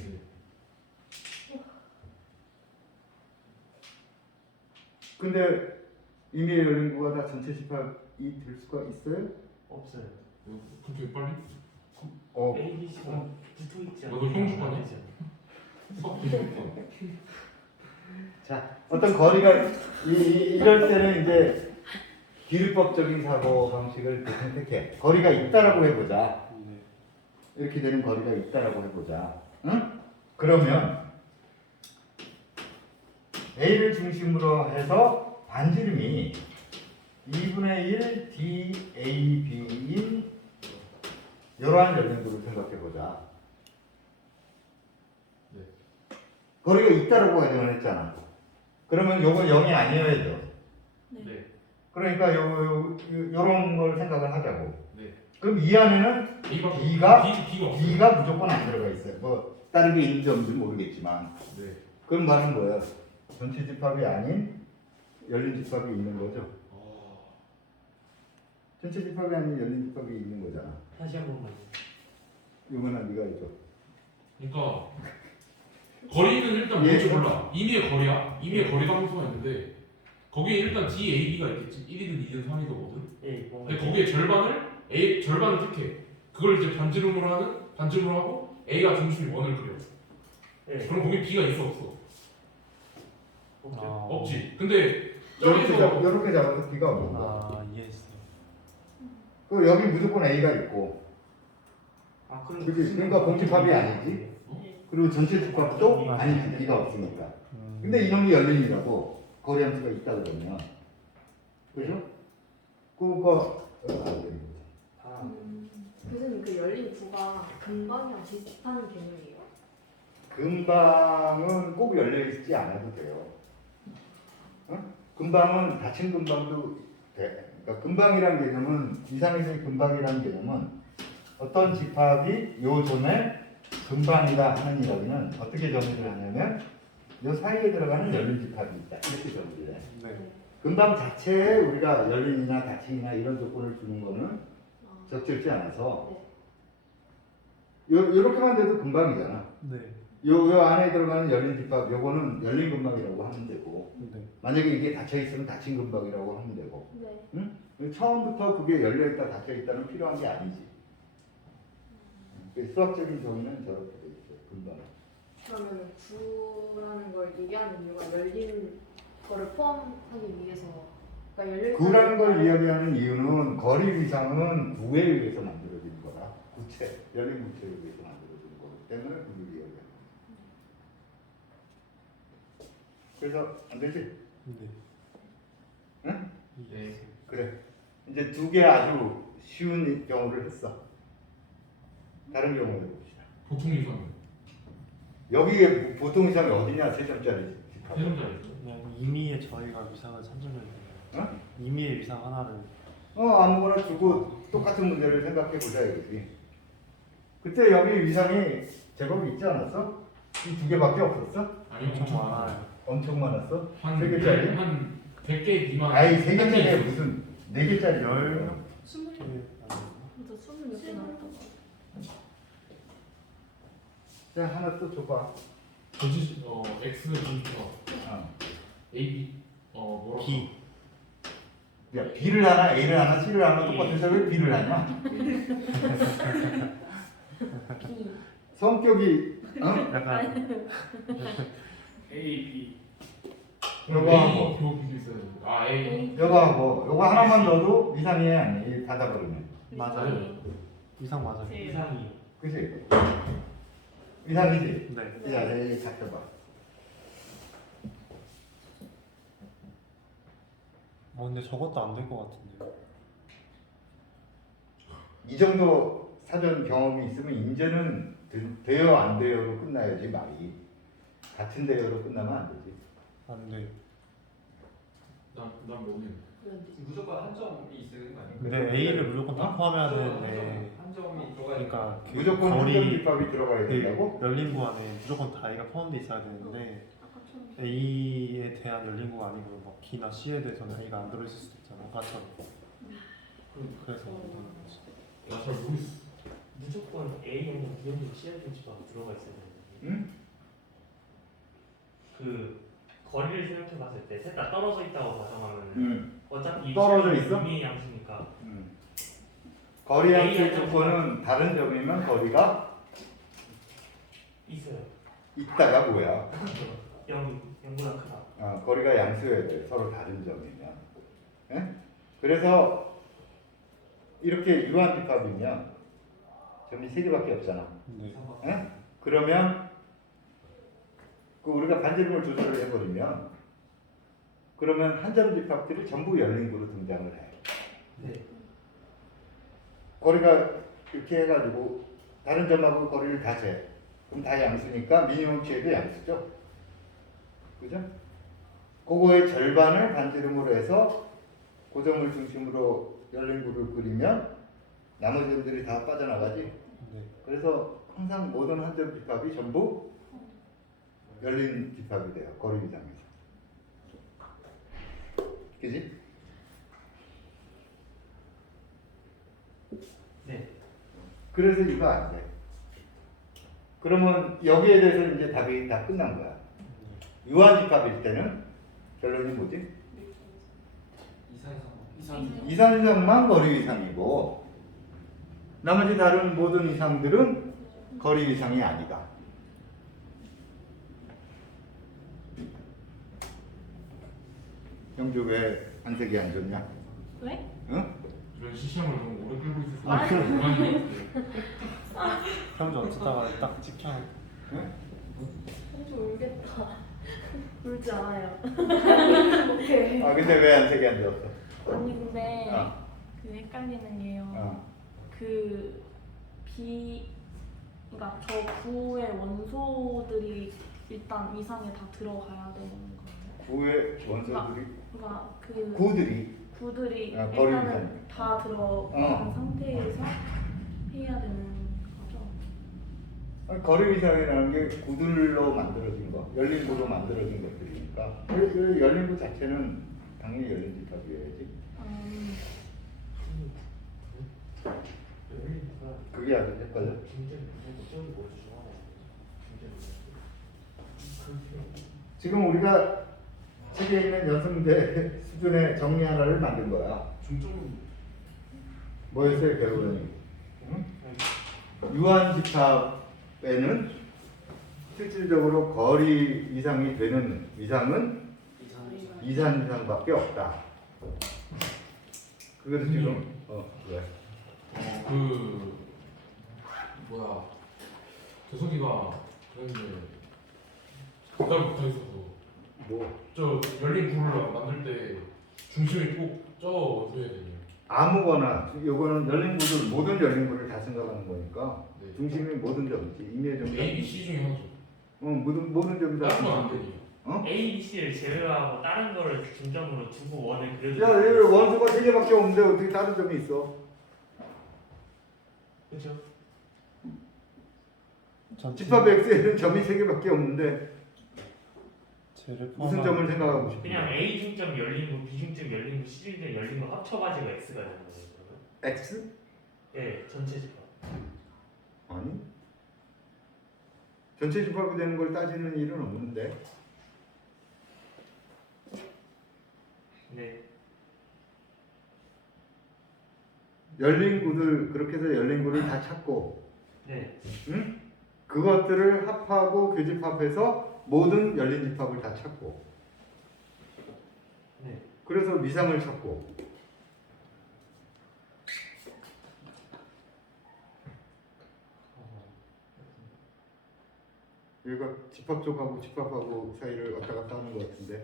근데 이미 열린 구가 다 전체 집합이 될 수가 있어요? 없어요. 그렇게 빨리? A, B, C가 붙어 있지 너도 형주 아니야? 되지 않아요? 수학 자, 어떤 거리가 이럴 때는 이제 기율법적인 사고 방식을 선택해. 거리가 있다라고 해보자. 네. 이렇게 되는 거리가 있다라고 해보자. 응? 그러면 A를 중심으로 해서 반지름이 2분의 1 DAB인 이러한 열린구를 생각해보자. 네. 거리가 있다라고 가정을 했잖아. 그러면 요거 0이 아니어야죠. 네. 그러니까 요런 걸 생각을 하자고. 네. 그럼 이 안에는 B가 B가 없어요. B가 무조건 안 들어가 있어요. 뭐 다른 게 있는지 없는지 모르겠지만. 네. 그럼 말은 뭐예요? 전체 집합이 아닌 열린 집합이 있는 거죠. 전체 집합이 아닌 열린 집합이 있는 거잖아. 다시 한 번만. 이거는 네가 해줘. 그러니까 거리는 일단 예. 뭔지 몰라. 임의의 거리야. 임의의 거리가 함수가 있는데 거기에 일단 DAB가 있겠지. 1이든 2든 3이든 5든. A, 뭔가 근데 거기에 절반을 A 절반을 택해. 그걸 이제 반지름으로 하고 A가 중심이 원을 그려. 네. 그럼 거기 B가 있어 없어? 아, 없지. 근데 이렇게 저기서 이렇게 잡아서 B가 없는 거야. 아 이해했어요. 그 여기 무조건 A가 있고, 아 그럼 그치? 그러니까 공집합이 아니지. 그리고 전체 집합도 아. 아니지. B가 없으니까. 음, 근데 이놈이 열린이라고 거리 함수가 있다 그러면, 그죠? 그거 안 되는 거지. 아, 교수님 그 열린 구가 근방이랑 비슷한 개념이에요? 근방은 꼭 열려 있지 않아도 돼요. 근방은 닫힌 근방도 돼. 그러니까 근방이란 개념은 이상에서의 근방이라는 개념은 어떤 집합이 요 점에 근방이다 하는 이야기는 어떻게 정의를 하냐면 요 사이에 들어가는 열린 집합이 있다 이렇게 정의를 해. 네. 근방 자체에 우리가 열린이나 닫힘이나 이런 조건을 주는 거는 아, 적절치 않아서 네. 요렇게만 돼도 근방이잖아. 네. 요 안에 들어가는 열린 집합 요거는 열린 근방이라고 하면 되고 네. 만약에 이게 닫혀 있으면 닫힌 근방이라고 하면 되고 네. 처음부터 그게 열려 있다 닫혀 있다는 필요한 게 아니지. 수학적인 정의는 저렇게 돼 있어요. 근방. 그러면 구라는 걸 얘기하는 이유가 열린 거를 포함하기 위해서 그러니까 열려 구라는 걸 이야기하는 이유는 거리 위상은 구에 의해서 만들어진 거라. 구체, 열린 구체에 의해서 만들어진 거기 때문에 구를 이야기하는 거야. 그래서 안 되지? 네. 응? 이해했어요. 그래. 이제 두 개 아주 쉬운 경우를 했어. 다른 경우 해봅시다. 보통 이상 여기에 보통 이상이 어디냐? 3점짜리 집합. 세점짜리. 그냥 임의의 저희가 위상을 찾으면 돼요. 어? 임의의 위상 하나를 아무거나 주고 똑같은 문제를 생각해 보자 이거지. 그때 여기 위상이 제법 있지 않았어? 이 두 개밖에 없었어? 아니 엄청 많아요. 엄청 많았어? 한 세 개짜리? 한 100개 미만. 아이 3개짜리에 무슨 4개짜리 열- 스물 개 아니에요? 저 스물 몇개 나왔던 거. 자 하나 또 줘봐. 전지 X 중심에서 어. A B 뭐라고? B. 야 B를 하나 A를 하나 C를 하나 똑같은데 왜 B를 하냐? B. 성격이 약간 A, B. 요거하고 교 비교 있어야 돼. 아 A. 요거하고 요거 하나만 넣어도 위상이 아니 닫아버리면 맞아요. 위상 맞아요. 이상이 그치? 위상이지? 네. 야 여기 잡혀봐. 근데 저것도 안 될 것 같은데요. 이 정도 사전 경험이 있으면 이제는 돼요 안 돼요로 끝나야지 말이. 같은 돼요로 끝나면 안 되지. 안 돼요. 난 모르겠네. 그런데 무조건 한 점이 있어야 되는 거 아니에요? 근데 A를 무조건 다 포함해야 되는데 한 점이 들어가야 되는 그러니까 그 무조건 한점 거리 집합이 들어가야 된다고? 그 열린 구 안에 무조건 다 A가 포함돼 있어야 되는데 아까처럼 A에 대한 열린 구가 아니고 막 B나 C에 대해서는 A가 안 들어있을 수도 있잖아. 아까처럼. 그래서 안 되는 거지. 나잘 모르겠어. 무조건 A형이랑 B형이랑 C형이 집합 들어가 있어야 되는데 응? 그 거리를 생각해 봤을 때 셋 다 떨어져 있다고 가정하면 응. 어차피 떨어져 있어? 임의의 양수니까 응. 거리 함수의 조건은 다른 점이면 거리가 있어요. 있다가 뭐야? 0보다 크다. 거리가 양수여야 돼. 서로 다른 점이면. 예? 그래서 이렇게 유한 집합이면 점이 3개밖에 없잖아. 네. 예? 그러면 그 우리가 반지름을 조절을 해버리면 그러면 한 점 집합들이 전부 열린 구로 등장을 해. 네. 거리가 이렇게 해가지고 다른 점하고 거리를 다 재. 그럼 다 양수니까 미니멈치에도 양수죠. 그죠? 그거의 절반을 반지름으로 해서 고점을 중심으로 열린 구를 그리면 나머지 점들이 다 빠져나가지. 네. 그래서 항상 모든 한 점 집합이 전부 열린 집합이 돼요. 거리 위상에서. 그지? 네. 그래서 이거 안 돼. 그러면 여기에 대해서 이제 답이 다 끝난 거야. 유한 집합일 때는 결론이 뭐지? 이상. 이상 이상만 거리 위상이고 나머지 다른 모든 이상들은 거리 이상이 아니다. 영주 왜 안색이 안 좋냐? 왜? 응? 이런 시시함을 너무 오래 끌고 있어서 아니. 불안이 형주 어쩌다가 딱 찍혀. 형주 울겠다. 울지 않아요. 오케이. 아 근데 왜 안색이 안 좋았어? 아니 근데 어. 그 헷갈리는 게요. 어. 그 그러니까 저 구의 원소들이 일단 위상에 다 들어가야 되는 거예요. 구의 원소들이 그러니까 그 구들이 구들이 아, 거리 일단은 위상. 다 들어간 어. 상태에서 해야 되는 거죠. 아니, 거리 이상이라는 게 구들로 만들어진 거, 열린 구로 만들어진 것들이니까 그 열린 구 자체는 당연히 열린 집합이어야지. 그게 아주 헷갈려. 지금 우리가 책에 있는 연승대 수준의 정리 하나를 만든 거야. 중점은 뭐였어요, 결국은? 응? 유한 집합에는 실질적으로 거리 이상이 되는 이상은 이산 이상밖에 없다. 그거를 지금 왜? 그 뭐야 교석이가 그랬는데 가까이 붙어 있어서 뭐 저 열린 구를 만들 때 중심이 꼭저 원소해야 되네요. 아무거나 요거는 열린 구들 모든 열린 구를 다 생각하는 거니까 네. 중심이 모든 점이지 임의 점이 A, B, C 중에 하나죠. 모든 점이 다 다른 건안 중심. 되네요. A, B, C를 제외하고 다른 거를 중점으로 두고 원을 그려도 야, 이 원소가 3개밖에 없는데 어떻게 다른 점이 있어? 그렇죠? 전체 집합 X에는 점이 3개밖에 없는데 쟤를 무슨 포함한- 점을 생각하고 싶어? 그냥 A 중점 열린 거, B 중점 열린 거, C 중점 열린 거 합쳐가지고 X가 되는 거예요. 그러면? X? 네, 전체 집합. 아니. 전체 집합이 되는 걸 따지는 일은 없는데. 네, 열린 구들 그렇게 해서 열린 구를 다 찾고, 네, 응? 그것들을 합하고 교집합해서 모든 열린 집합을 다 찾고, 네. 그래서 위상을 찾고. 얘가 집합 쪽하고 집합하고 사이를 왔다 갔다 하는 것 같은데.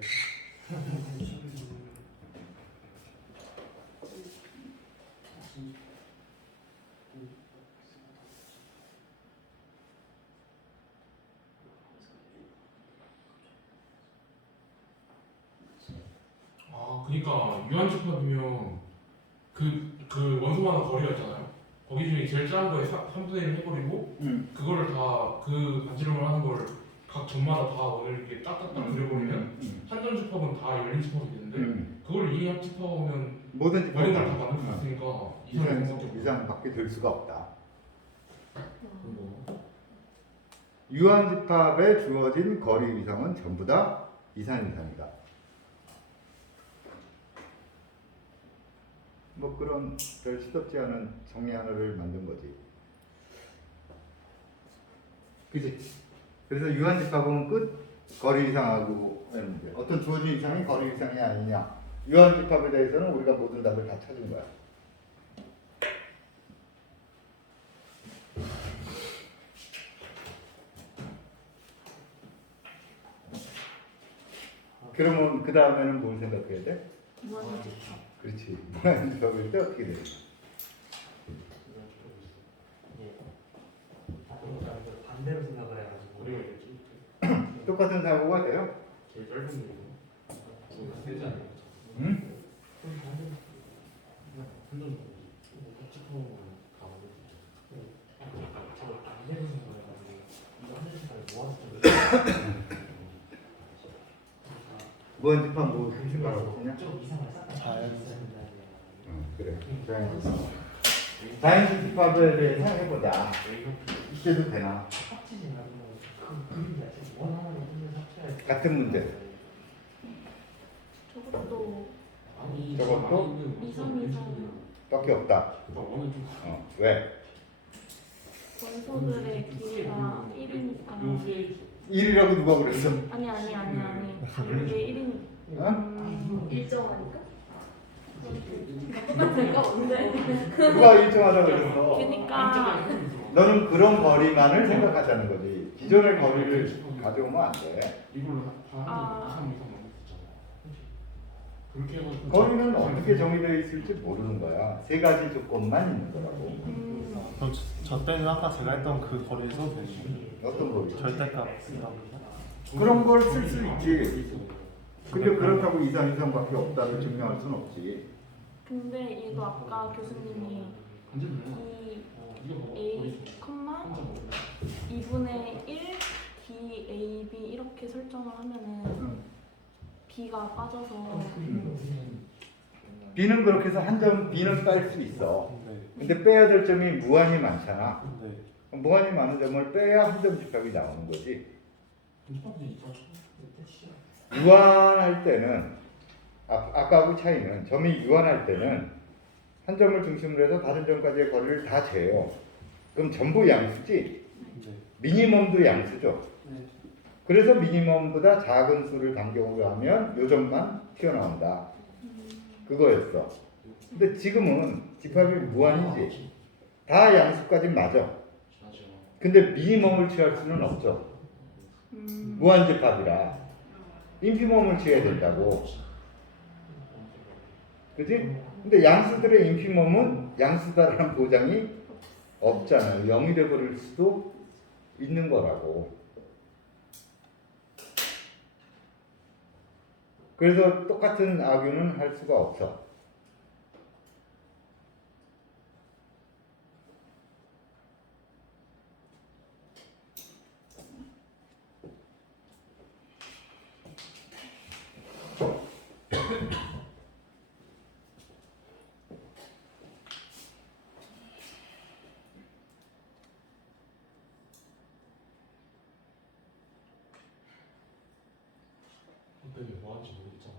아 그러니까 유한 집합이면 그 원소마다 거리가 있잖아요. 거기 중에 제일 작은 거에 3분의 1을 해버리고 그거를 다 그 반지름을 하는 걸 각 점마다 다 원을 이렇게 딱딱딱 그려버리면 한점 집합은 다 열린 집합이 되는데 그걸 이해 집합하면 모든 집합을 모든 걸 다 만들 수 있으니까 이상한 생각이 없고 이상밖에 될 수가 없다. 그런 거. 유한 집합에 주어진 거리 위상은 전부 다 이산 이상이다. 뭐 그런 별 시덥지 않은 정리 하나를 만든 거지. 그지? 그래서 유한 집합은 끝 거리 이상하고 했는데 어떤 주어진 이상이 거리 이상이 아니냐. 유한 집합에 대해서는 우리가 모든 답을 다 찾은 거야. 그러면 그 다음에는 뭘 생각해야 돼? 무한 집합. 그렇지. 무한 집합일 때 어떻게 돼? 예. 반대로 생각을 해가지고 거리가 있겠지. 똑같은 사고가 돼요? 제일 짧은 거. 되지 않아요? 응? 저 반대로 생각을 해가지고 이거 한 시간에 모아서 무한 집합 뭐 생각하고 있냐? 좀 이상을 싹다 자연스. 그래. 자연수 집합에 대해서 해보자. 이때도 되나? 합치지 말고 그 그림 자체 원 하나로 끝내서 합쳐야지. 같은 문제. 저것도 아니 저것도? 이상 이상. 밖에 없다. 그러니까 원은 좀 왜? 원소들의 길이가 1이니까 1이라고 누가 그랬어? 아니 이게 1이니까 어? 일정하니까? 내가 뭔데? 누가 일정하다고 그랬어? 그러니까 너는 그런 거리만을 생각하자는 거지. 기존의 거리를 가져오면 안 돼. 이걸로 다 아. 3 이상 넘었잖아. 그렇게 해가지고 거리는 어떻게 정의되어 있을지 모르는 거야. 세 가지 조건만 있는 거라고. 그럼 저 때는 아까 제가 했던 그 거리를 써도 되는 거예요? 어떤 거리? 절대값이라고 그런 걸 쓸 수 있지. 근데 그렇다고 이상 이상밖에 없다를 증명할 수는 없지. 근데 얘도 아까 교수님이 이 A, 2분의 1 B, A, B 이렇게 설정을 하면은 B가 빠져서 B는 그렇게 해서 한 점 B는 뺄 수 있어. 네. 근데 빼야 될 점이 무한히 많잖아. 네. 무한히 많은 점을 빼야 한 점 집합이 나오는 거지. 유한할 때는 아까하고 차이는 점이 유한할 때는 한 점을 중심으로 해서 다른 점까지의 거리를 다 재요. 그럼 전부 양수지. 네. 미니멈도 양수죠. 그래서 미니멈보다 작은 수를 간격으로 하면 요 점만 튀어나온다. 그거였어. 근데 지금은 집합이 무한이지. 다 양수까지 맞아. 근데 미니멈을 취할 수는 없죠. 무한 집합이라 인피멈을 취해야 된다고. 그지? 근데 양수들의 인피멈은 양수다라는 보장이 없잖아요. 0이 돼버릴 수도 있는 거라고. 그래서 똑같은 악유는 할 수가 없어. 그때 뭐 하는지 모르겠잖아.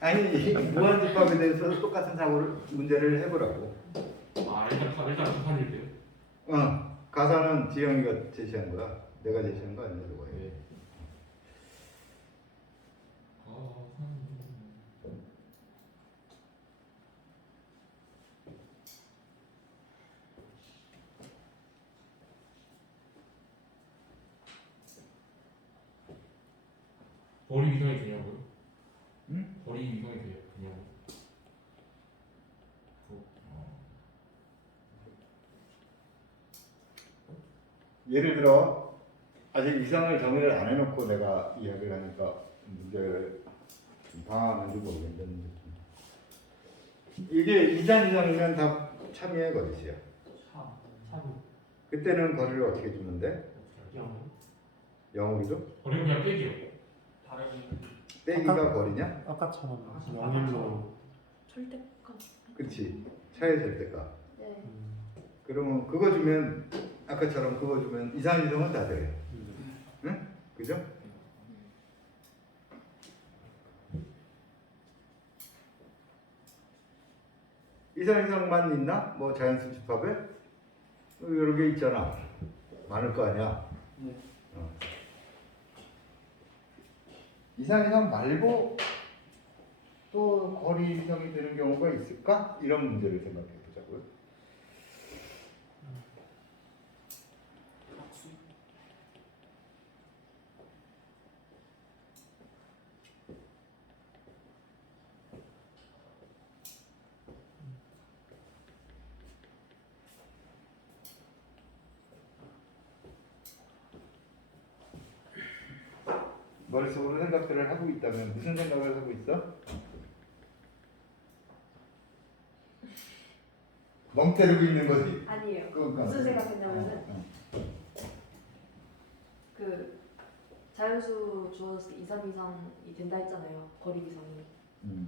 아니 무한집합에 대해서 똑같은 사고를 문제를 해보라고. 아 일단 가산일게요. 가사는 지영이가 제시한 거야. 내가 제시한 거 아니야, 누가 해? 네. 거리 위성이 되냐고요? 응? 거리 위성이 되냐고? 예를 들어 아직 이상을 정의를 안 해놓고 내가 이야기를 하니까 문제를 좀 방황하는지 모르겠는데 이게 이산 이상이면 다 참여의 거짓이야. 그때는 거리를 어떻게 주는데? 0으로 줘? 거리는 그냥 빼기요. 빼기가 거리냐? 아까처럼 0일로 절대값. 그치. 차의 절대값. 네. 그러면 그거 주면 아까처럼 그거 주면 이산 이상은 다 돼. 응? 그죠? 이산 이상만 있나? 뭐 자연수 집합에? 여러 개 있잖아. 많을 거 아니야. 이산 이상 말고 또 거리 이상이 되는 경우가 있을까? 이런 문제를 생각해 보자고요. 머릿속으로 생각들을 하고 있다면 무슨 생각을 하고 있어? 멍 때리고 있는 거지. 아니에요. 그러니까. 무슨 생각했냐면은 그 자연수 주어졌을 때 2, 3 이상이 된다 했잖아요. 거리 이상이.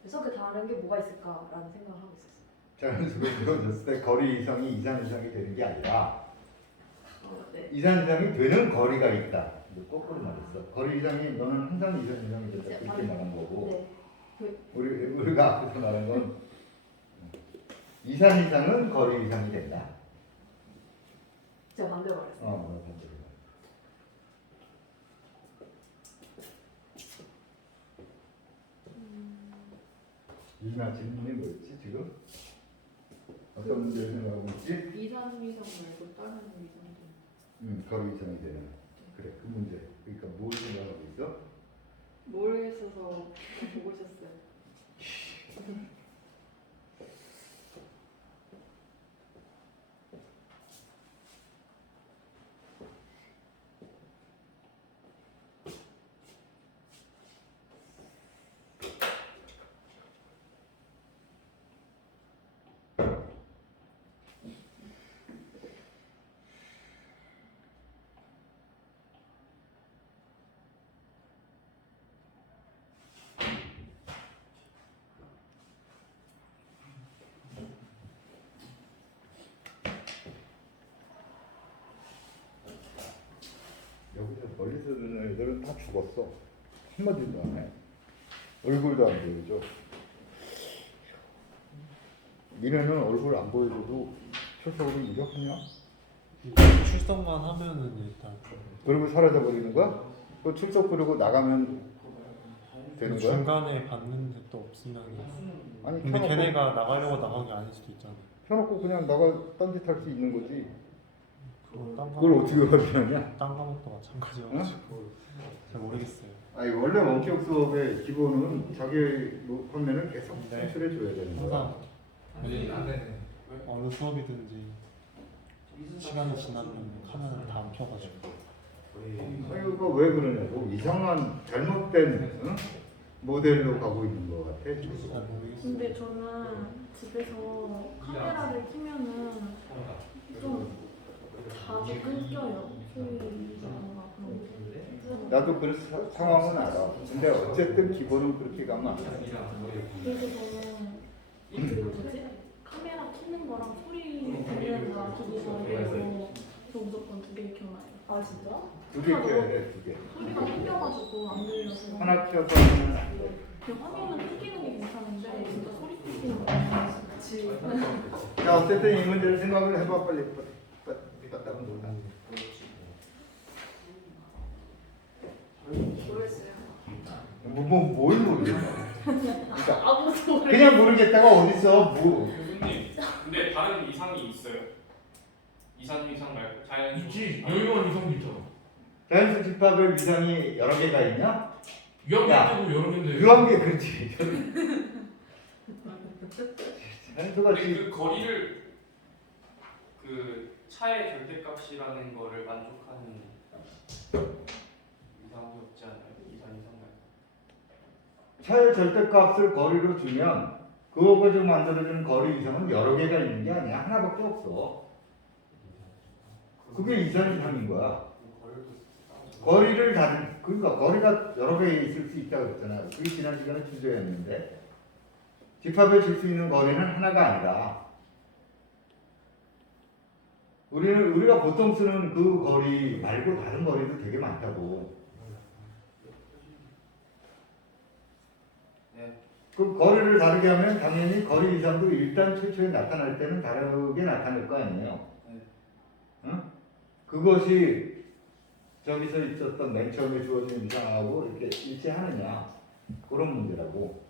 그래서 그 다른 게 뭐가 있을까라는 생각을 하고 있었어요. 자연수가 주어졌을 때 거리 이상이 이산 이상이 되는 게 아니라 네. 이산 이상이 되는 거리가 있다. 거꾸로 말했어. 거리 이상이 너는 항상 이산 이상이 된다 이렇게 말한 거고 네. 우리가 앞에서 말한 건 이산 이상은 거리 이상이 된다. 제가 반대로 말했어요. 반대로. 유진아 질문이 뭐였지 지금? 어떤 문제를 생각하고 있지? 이산 위상 말고 다른 위상도. 거리 이상이 되는. 그래 그 문제. 그러니까 뭘 생각하고 있어? 모르겠어서 보고 있었어요. 여기서 멀리서 듣는 애들은 다 죽었어. 한마디도 안 해. 얼굴도 안 보여줘. 니네는 얼굴 안 보여줘도 출석으로 이겼냐? 출석만 하면은 일단 그리고 사라져 버리는 거야? 또 출석 부르고 나가면 되는 거야? 중간에 받는 데도 없으면. 아니 근데 켜놓고, 걔네가 나가려고 나간 게 아닐 수도 있잖아. 켜놓고 그냥 나가 딴짓할 수 있는 거지. 그건 그걸 어떻게 확인하냐? 딴 과목도 마찬가지여가지고 잘 모르겠어요. 아니 원래 원격 수업의 기본은 자기 화면을 계속 네. 송출해 줘야 되는 거야. 항상 어느 수업이든지 시간이 지나면 카메라를 다 안 켜가지고. 아니 이거 왜 그러냐고 이상한 잘못된 모델로 가고 있는 것 같아. 잘 모르겠어요. 근데 저는 집에서 카메라를 켜면은 좀 자주 끊겨요. 소리가 그런 게. 나도 그 상황은 알아. 근데 어쨌든 기본은 그렇게 가면 안 돼. 그래서 저는 그 뭐지? 카메라 켜는 거랑 소리 들리는 거랑 기기 전에서 저 무조건 2개 켜놔요. 아 진짜? 두개 켜야 돼, 두 개. 소리가 튕겨가지고 안 들려서. 하나 켜서 하면 안 돼. 그 화면은 튕기는 게 괜찮은데 진짜 소리 튕기는 거. 그치. 자, 어쨌든 이 문제를 생각을 해봐 빨리. 답답은 뭐다. 모르겠어요. 뭘 모르겠어. 그러니까 아무도 모르겠어요. 그냥 모르겠다가 어딨어? 뭐. 교수님, 근데 다른 이상이 있어요? 이산 이상 말고 자연수. 있지. 유효한 이상도 있잖아. 자연수 집합의 위상이 여러 개가 있냐? 유한계도 여러 개인데. 유한계 그렇지. 자연수가 근데 지금 그 거리를 그 차의 절대값이라는 거를 만족하는 이상도 없지 않아요? 이산 이상 말고. 차의 절대값을 거리로 주면 그거 가지고 만들어지는 거리 이상은 여러 개가 있는 게 아니야. 하나밖에 없어. 그게 이산 이상인 거야. 거리를 다른 그러니까 거리가 여러 개 있을 수 있다고 그랬잖아. 그게 지난 시간에 주제였는데 집합에 줄 수 있는 거리는 하나가 아니라 우리가 보통 쓰는 그 거리 말고 다른 거리도 되게 많다고. 네. 그 거리를 다르게 하면 당연히 거리 이상도 일단 최초에 나타날 때는 다르게 나타날 거 아니에요. 네. 응? 그것이 저기서 있었던 맨 처음에 주어진 이상하고 이렇게 일치하느냐 그런 문제라고.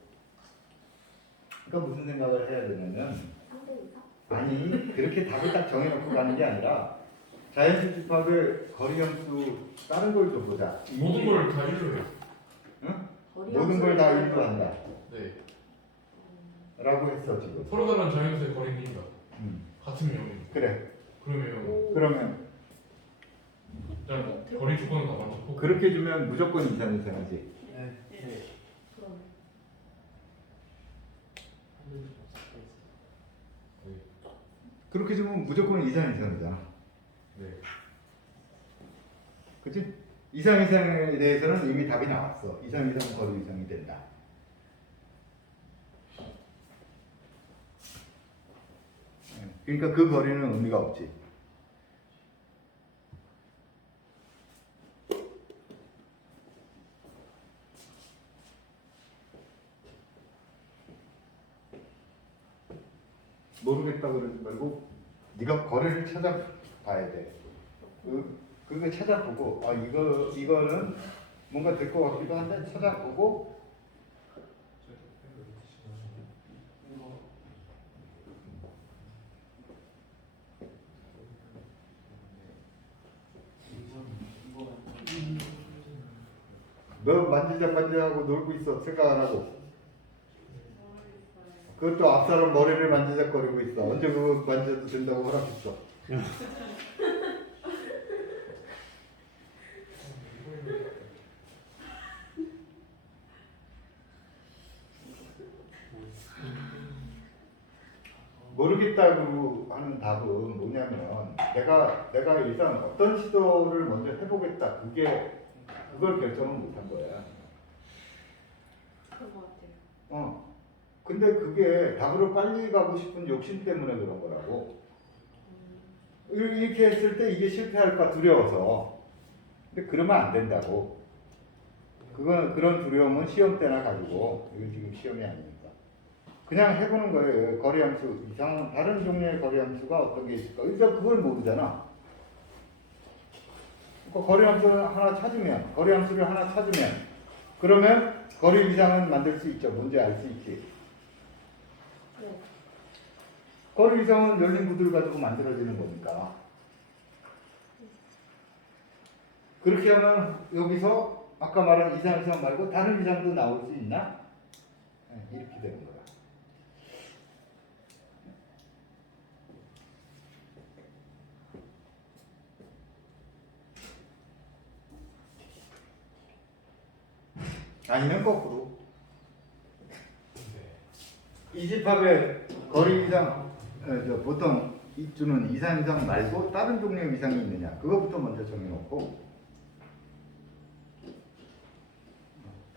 그러니까 무슨 생각을 해야 되냐면 3대 이상? 아니 그렇게 답을 딱 정해놓고 가는 게 아니라 자연수 집합의 거리 함수 다른 걸 줘보자. 모든 걸 다 일로 해. 응? 거리 모든 걸 다 함수를 일조한다 네. 라고 했어 지금. 서로 다른 자연수의 거리입니다. 같은 명이. 그래. 그러면 그러면 일단 거리 조건은 다 만족하고. 그렇게 주면 무조건 이상 이상하지. 그러네. 그렇게 주면 무조건 이상 이상이잖아. 네. 그치? 이상 이상에 대해서는 이미 답이 나왔어. 이상 이상은 거리 이상이 된다. 그러니까 그 거리는 의미가 없지. 모르겠다 그러지 말고 네가 거리를 찾아봐야 돼. 그거 찾아보고 이거는 뭔가 될 것 같기도 한데 찾아보고 너 만지작하고 놀고 있어. 생각 안 하고. 그것도 앞사람 머리를 만지작거리고 있어. 언제 그거 만져도 된다고 허락했어. 모르겠다고 하는 답은 뭐냐면 내가 일단 어떤 시도를 먼저 해보겠다. 그걸 결정을 못한 거야. 그런 것 같아요. 근데 그게 답으로 빨리 가고 싶은 욕심 때문에 그런 거라고. 이렇게 했을 때 이게 실패할까 두려워서. 근데 그러면 안 된다고. 그런 두려움은 시험 때나 가지고, 이건 지금 시험이 아니니까. 그냥 해보는 거예요. 거리함수 이상, 다른 종류의 거리함수가 어떤 게 있을까? 일단 그걸 모르잖아. 거리함수를 하나 찾으면, 그러면 거리 이상은 만들 수 있죠. 뭔지 알 수 있지. 네. 거리 이상은 열린 구두를 가지고 만들어지는 거니까. 그렇게 하면 여기서 아까 말한 이상 말고 다른 이상도 나올 수 있나? 이렇게 되는 거야. 아니면 거꾸로. 이 집합의 거리 이상, 보통 입주는 이상 말고 다른 종류의 위상이 있느냐. 그거부터 먼저 정해놓고,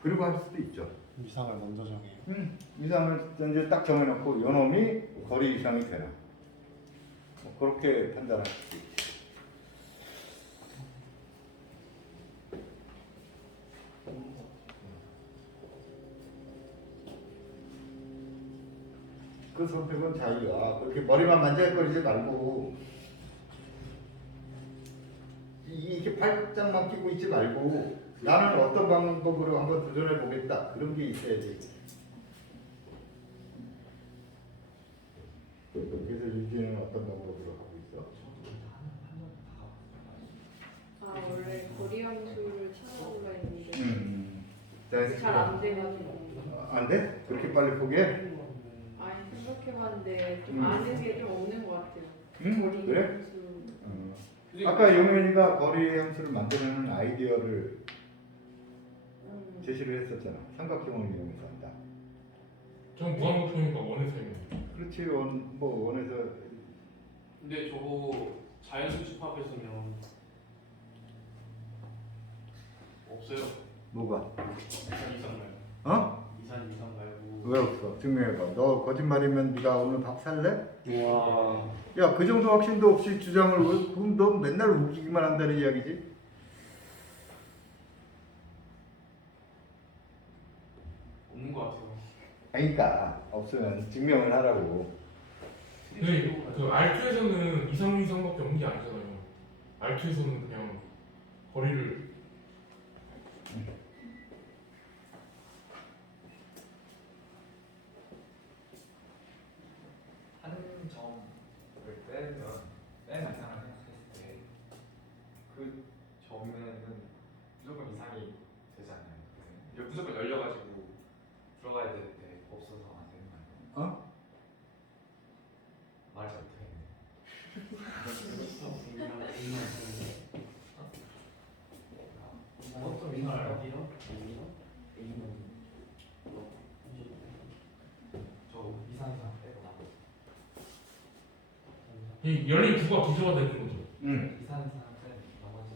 그리고 할 수도 있죠. 위상을 먼저 정해요. 위상을 이제 딱 정해놓고 요놈이 거리 이상이 되나. 그렇게 판단할 수도 있죠. 그 선택은 자유야. 그렇게 머리만 만져거리지 말고 이렇게 팔짱만 끼고 있지 말고 나는 어떤 방법으로 한번 도전해 보겠다. 그런 게 있어야지. 그래서 유진은 어떤 방법으로 하고 있어? 원래 거리 함수를 찾아보려 했는데 잘 안 돼가지고. 안 돼? 그렇게 빨리 포기해? 아니 생각해봤는데 좀 아는 게 좀 없는 것 같아요. 거리 그래? 함수. 아까 용현이가 거리 함수를 만드는 아이디어를 제시를 했었잖아. 삼각형을 이용해서 한다. 전 무한부통이니까 원에서 있는. 그렇지. 원에서. 근데 저거 자연수 집합에서는 없어요. 뭐가? 이산 이상 말고. 어? 이산 이상 말고. 왜 없어? 증명해봐. 너 거짓말이면 네가 오늘 밥 살래? 와. 야, 그 정도 확신도 없이 주장을 그럼 너 맨날 웃기기만 한다는 이야기지? 없는 것 같아요. 그러니까 없으면 증명을 하라고. 근데 그 R2에서는 이상밖에 없는 게 아니잖아요. R2에서는 그냥 거리를 한 점을 빼는 이상을 생각했을 때 그 점에는 무조건 이상이 되지 않나요? 이게 무조건 열려가지고 들어가야 되는데 없어서 안 되는 거 아니에요? 말을 잘 어떤 위상을 어디로? 저 이상 빼고 나고 이 열린 구가 구조가 되는 거죠. 이상 빼고 나머지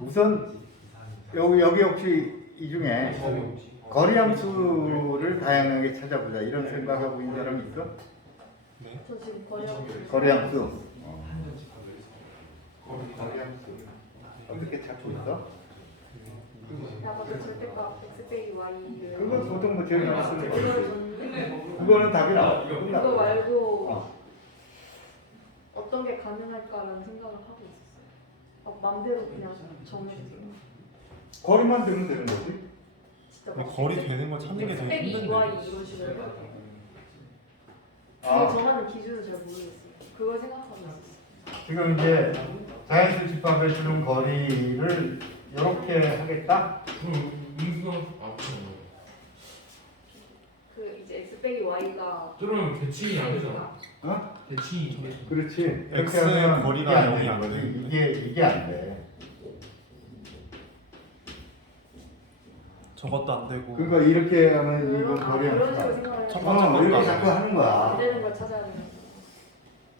우선 여기 혹시 이 중에 거리 함수를 다양하게 찾아보자 이런 생각하고 있는 사람 있어? 저 지금 거리 함수. 거리 함수. 한점 집합을 해서 거리 함수. 어떻게 찾고 있어? 나가서 절대값 x 빼기 y를. 그거 보통 뭐 제일 많이 쓰는 그걸 거지. 줬는데 그거는 답이 나와. 이거 말고 어떤 게 가능할까라는 생각을 하고 있었어요. 맘대로 그냥 정해주세요. 거리만 되면 되는 거지. 진짜 근데 막 거리 되는 걸 찾는 게 되게 빼기 힘든데. 2y 이런 식으로 해야 돼요. 아. 그걸 정하는 기준은 잘 모르겠어요. 그걸 생각하고 있었어요. 지금 이제 자연수 집합에 주는 거리를 이렇게 하겠다. 그럼 음수가 그런 그 이제 x 빼기 y가 그러면 대칭이 안 되잖아. 어? 대칭이 그렇지. 이렇게 X의 하면 거리가 이게 안 0이 되는 안 거지. 돼. 이게 안 돼. 저것도 안 되고. 그러니까 이렇게 하면 이거 그런 거리 안 그런 식으로 돼. 생각을 첫 해서 번째 것도 이렇게 안 자꾸 돼. 하는 안 거야. 되는 걸 찾아야 되는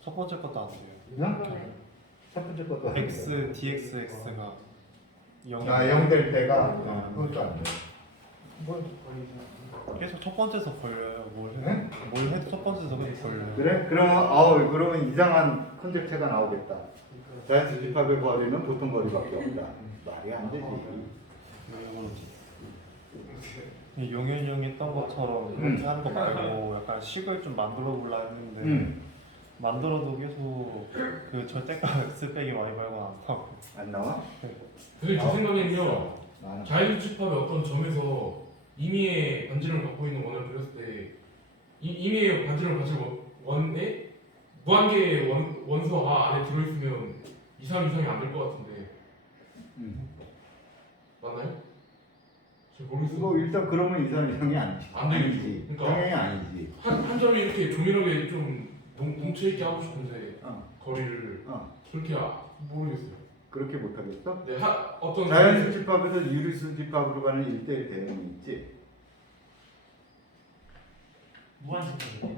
첫 번째 것도 안 돼요. 그냥 그러네. 첫 번째 것도 안 돼. X, DXX가 0이 아, 0 될 때가 그것도 안 돼. 뭐 계속 첫 번째에서 걸려요. 네? 뭘 해도 첫 번째에서 계속 걸려요. 그래? 그러면 이상한 컨셉체가 나오겠다. 자연수 집합의 거리는 보통 거리밖에 없다. 말이 안 되지. 이 용현이 형이 했던 것처럼 이렇게 하는 거 말고 약간 식을 좀 만들어 보려 했는데 만들어도 계속 그 절대값 X 빼기 Y 말고는 안 나오고. 안 나와? 근데 제 생각에는요. 아, 자연수 집합의 어떤 점에서 임의의 반지름을 갖고 있는 원을 그렸을 때 임의의 반지름을 가진 원에 무한개의 원소가 안에 들어있으면 2, 3 이상이 안 될 것 같은데 맞나요? 잘 모르겠어요. 뭐 일단 그러면 이상이 아니지. 안 되겠죠. 아니지. 그러니까. 당연히 아니지. 한 점이 이렇게 조밀하게 좀 동체 있게 하고 싶은데 어. 거리를 어. 그렇게 모르겠어요. 그렇게 못하겠어? 네, 어떤 자연수 집합에서 유리수 집합으로 가는 1대1 대응이 있지. 무한집합이에요?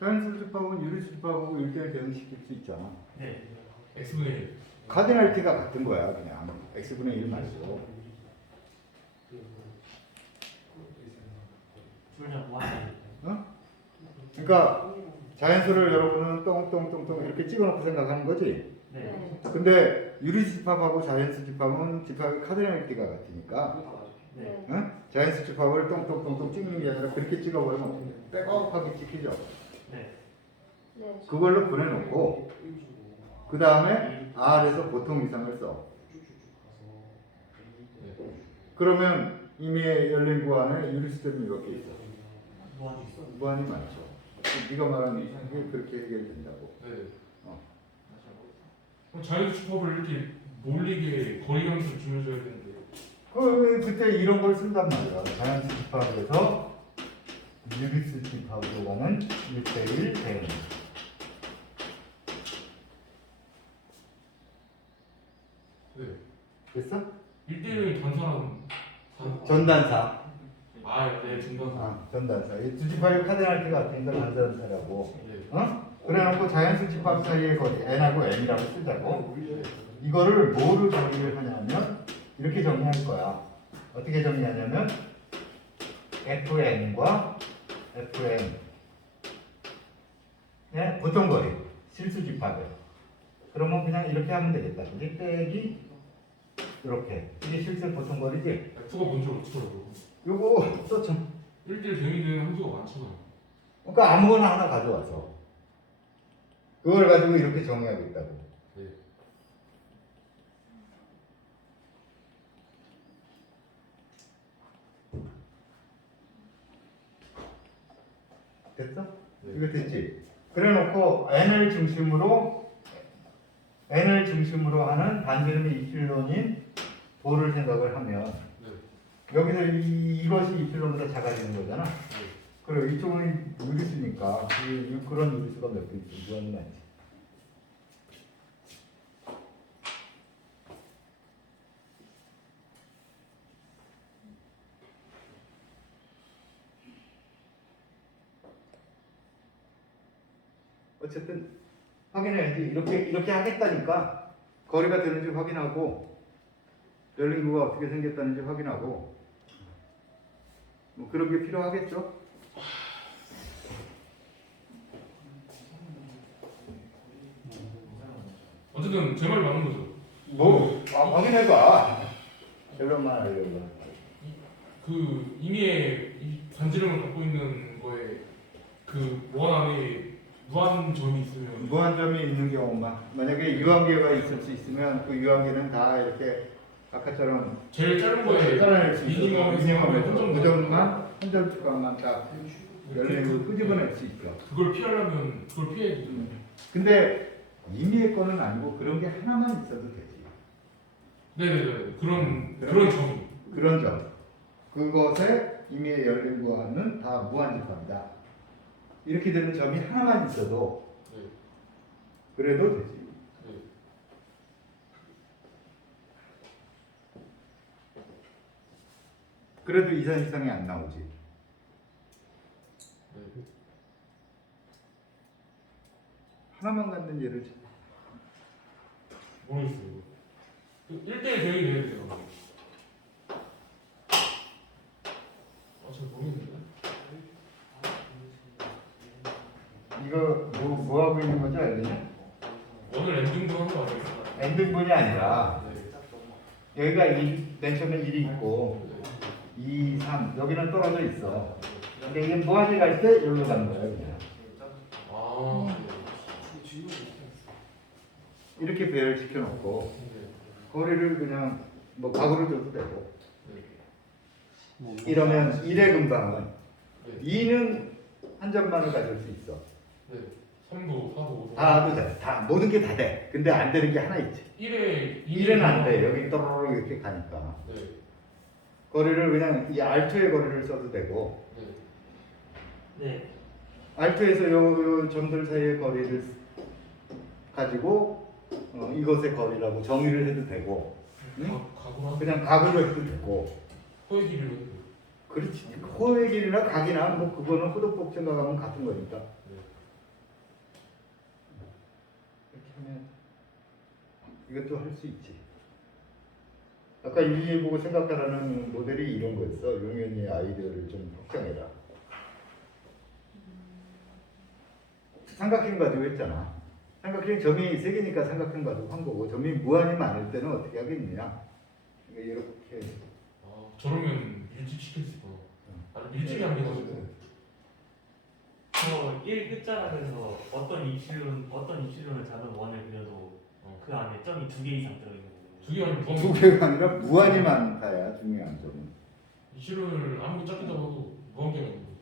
자연수 집합은 유리수 집합하고 1대1 대응시킬 수 있잖아. 네. x분의 1. 카디널티가 같은 거야, 그냥. x분의 1 말고. 둘다 무한이에요. 어? 그러니까 자연수를 여러분은 똥똥똥똥 이렇게 찍어놓고 생각하는 거지. 네. 근데 유리수 집합하고 자연수 집합은 집합의 카디널티가 같으니까 네. 응? 자연수 집합을 똥똥똥똥 찍는 게 아니라 그렇게 찍어버리면 빼곡하게 찍히죠. 네. 네. 그걸로 보내놓고 그 다음에 R에서 보통 이상을 써. 그러면 이미 열린 구간에 유리수점이 몇 개 있어? 무한이 있어. 무한히 많죠. 네가 말하는 게 그렇게 해결된다고. 네. 어. 그럼 자연수 집합을 이렇게 몰리게 거리감을 주면줘야 되는데 그때 이런 걸 쓴단 말이야. 자연수 집합에서 유리수 집합으로 가는 1대1 대응. 네. 됐어? 1대1을 단사라는 전단사. 네, 전단사. 전단사. 이 두 집합의 카디널티가 같으니까 전단사라고. 네. 어? 그래놓고 자연수 집합 사이의 거리 n하고 m이라고 쓰자고. 이거를 뭐로 정의를 하냐면 이렇게 정의할 거야. 어떻게 정의하냐면 fn과 fn 네? 보통 거리 실수 집합에. 그러면 그냥 이렇게 하면 되겠다. 이게 빼기 이렇게. 이게 실수 보통 거리지. F가 뭔지 어떻게 알아요? 요거 썼죠. 1대1 대응이 되는 함수가 많잖아요. 그러니까 아무거나 하나 가져와서 그걸 가지고 이렇게 정의하고 있다고. 네. 됐어? 네. 이거 됐지? 그래놓고 n을 중심으로 하는 반지름이 이필론인 도를 생각을 하면 네. 여기서 이것이 이필론보다 작아지는 거잖아. 네. 그리고 이쪽은 유리수니까 그런 유리수가 몇 개 있지? 무한히 많지. 어쨌든 확인해야지. 이렇게 하겠다니까 거리가 되는지 확인하고 열린 구가 어떻게 생겼다는지 확인하고 뭐 그런 게 필요하겠죠. 어쨌든 제 말이 맞는 거죠. 뭐 확인해봐. 결론만 알려고. 그 임의의 이 반지름을 갖고 있는 거에 그 원 안에 무한점이 있으면 무한점이 있는 경우만 만약에 유한계가 있을 수 있으면 그 유한계는 다 이렇게 아까처럼 제일 짧은 거에 잘라낼 수 있어. 미니멈에서 미니멈에서 한 점 무점만 한 점 추가만 딱 열리고 끄집어낼 수 있죠. 그걸 피하려면 그걸 피해야 돼. 근데 임의의 거는 아니고 그런 게 하나만 있어도 되지. 네네네 그런 점이. 그런 점. 그것에 임의의 열린 무한은 다 무한집합이다. 이렇게 되는 점이 하나만 있어도 네. 그래도 되지. 네. 그래도 이산 이상이 안 나오지. 네. 하나만 하나만 갖는 예를 모르겠어요. 1대1 대응이 돼야 돼요. 잘 모르겠는데. 이거 뭐 하고 있는 건지 알겠냐? 오늘 엔딩도 하는 거 아니에요? 엔딩분이 아니라 네. 여기가 맨 처음에 1이 있고 2, 3 여기는 떨어져 있어. 근데 이게 무한히 갈 때 여기로 가는 거야 그냥. 아. 이렇게 배열시켜 놓고 네. 거리를 그냥 뭐 각으로 줘도 되고 뭐 이러면 1의 근방은 네. 2는 한 점만을 가질 수 있어. 네. 3도, 4도, 5도. 다 해도 돼. 다 모든 게 다 돼. 근데 안 되는 게 하나 있지. 1은 안 돼. 여기 또로로 이렇게 가니까. 네. 거리를 그냥 이 R2의 거리를 써도 되고 네. 네. R2에서 요 점들 사이의 거리를 가지고 이것의 거리라고 정의를 해도 되고 응? 각으로 그냥 각으로 해도 되고 호의 길이로 해도 돼요. 그렇지. 호의 길이나 각이나 뭐 그거는 호도법 생각하면 같은 거니까 네. 이렇게 하면 이것도 할 수 있지. 아까 이해보고 생각하라는 모델이 이런 거였어. 용현이의 아이디어를 좀 확장해라. 삼각형 가지고 했잖아. 삼각형 점이 세 개니까 삼각형 가지고 한 거고 점이 무한히 많을 때는 어떻게 하겠느냐. 그러니까 이렇게 아, 저러면 밀집시킬 수 있구나. 아니, 밀집이 안 돼가지고. 저 1 끝자락에서 어떤 입시론을 잡은 원을 그려도 그 안에 점이 2개 이상 들어있는 거예요. 두 개가 무한. 두 개가 아니라 무한히 많다야 중요한 점은. 이 실론을 아무리 작게 잡아도 무한계가 있는 거죠.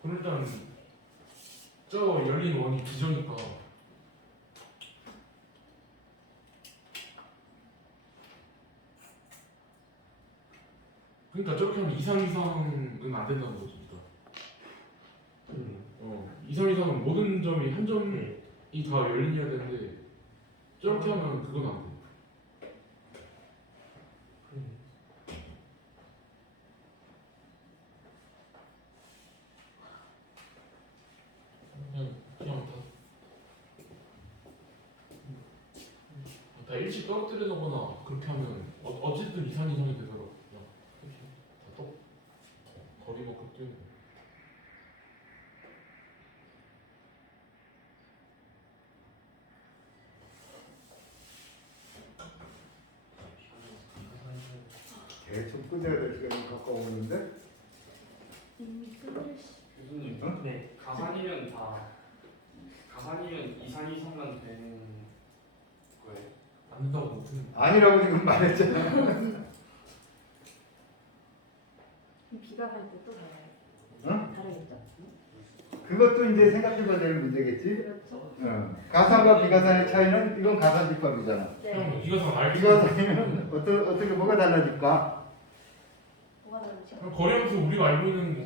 그럼 일단 저 열린 원이 비정이니까 그러니까 저렇게 하면 2, 3 이상은 안 된다는 거죠. 그러니까. 2, 3 이상은 모든 점이 한 점이 네. 다 열린이어야 되는데 저렇게 하면 그건 안 돼. 그냥 다 일찍 떨어뜨려 놓거나 그렇게 하면 어쨌든 2, 3 이상이 되더라고. 그냥 이렇게 다 거리만큼 뛰는 거. 대충 끝내야 될 시간이 가까웠는데 이미 끝내시. 교수님 네. 가산이면 2산 이상만 되는 거예요? 안 된다고 못하는 거. 아니라고 지금 말했잖아. 비가 갈 때 또 달라요. 응? 다르겠죠? 그것도 이제 생각해봐야 될 문제겠지. 그렇죠. 가산과 비가산의 차이는 이건 가산집합이잖아. 네. 비가산 알지? 비가산이면 어떻게 뭐가 달라질까? 뭐가 다르죠? 거리하면서 우리가 알고 있는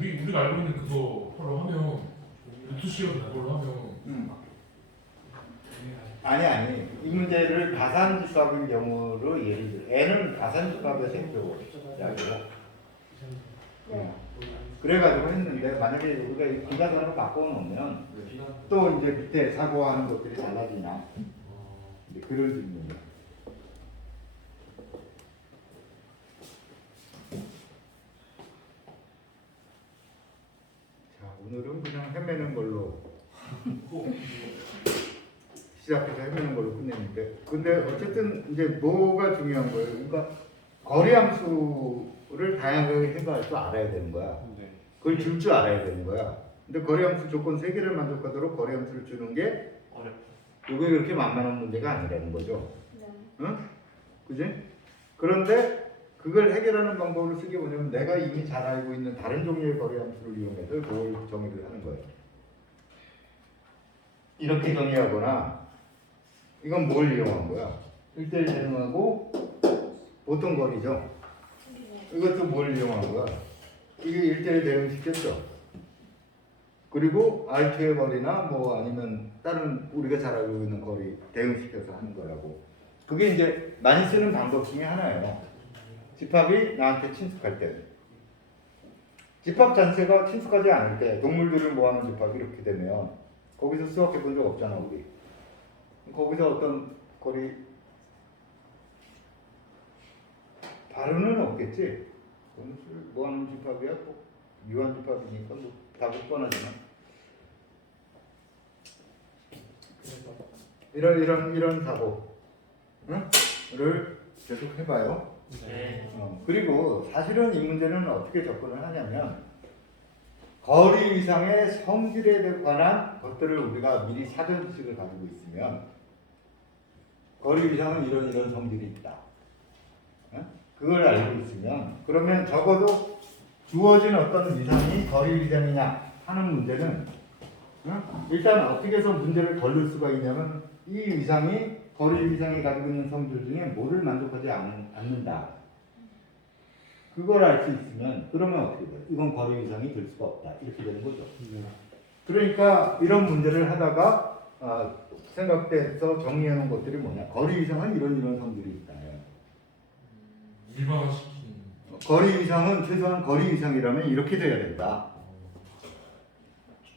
그거로 하면 루트시어 그걸로 하면 아니 이 문제를 가산집합인 경우로 예를 들어 n은 가산집합의 색조 야고 네. 그래가지고 했는데 만약에 우리가 이 비가산으로 바꿔놓으면 또 이제 밑에 사고하는 것들이 달라지냐 이제 그런 질문이야. 자 오늘은 그냥 헤매는 걸로 시작해서 헤매는 걸로 끝냈는데 근데 어쨌든 이제 뭐가 중요한 거예요? 그러니까 거리 함수를 다양하게 생각할 줄 알아야 되는 거야. 네. 그걸 줄 줄 알아야 되는 거야. 근데 거리함수 조건 3개를 만족하도록 거리함수를 주는 게 어렵다. 이게 그렇게 만만한 문제가 아니라는 거죠. 네. 응? 그지? 그런데 그걸 해결하는 방법을 쓰기 뭐냐면 내가 이미 잘 알고 있는 다른 종류의 거리함수를 이용해서 그걸 정의를 하는 거예요. 이렇게 정의하거나 이건 뭘 이용한 거야? 1대1 대응하고 보통 거리죠. 이것도 뭘 이용한 거야? 이게 1대1 대응시켰죠. 그리고 R2의 거리나 뭐 아니면 다른 우리가 잘 알고 있는 거리 대응시켜서 하는 거라고. 그게 이제 많이 쓰는 방법 중에 하나예요. 집합이 나한테 친숙할 때. 집합 자체가 친숙하지 않을 때 동물들을 모아놓은 집합이 이렇게 되면 거기서 수학해 본 적 없잖아 우리. 거기서 어떤 거리 바로는 없겠지. 모아놓은 집합이야 꼭 유한 집합이니까 뭐 답이 뻔하지만 이런 사고 를 계속 해봐요. 네. 그리고 사실은 이 문제는 어떻게 접근을 하냐면 거리 이상의 성질에 관한 것들을 우리가 미리 사전 지식을 가지고 있으면 거리 이상은 이런 성질이 있다. 그걸 알고 있으면 그러면 적어도 주어진 어떤 위상이 거리 위상이냐 하는 문제는 일단 어떻게 해서 문제를 걸릴 수가 있냐면 이 위상이 거리 위상이 가지고 있는 성질 중에 뭐를 만족하지 않는다. 그걸 알 수 있으면 그러면 어떻게 돼요? 이건 거리 위상이 될 수가 없다. 이렇게 되는 거죠. 그러니까 이런 문제를 하다가 생각돼서 정리해 놓은 것들이 뭐냐? 거리 위상은 이런 성질이 있다. 일반화시키는. 거리 위상은 최소한 거리 위상이라면 이렇게 돼야 된다.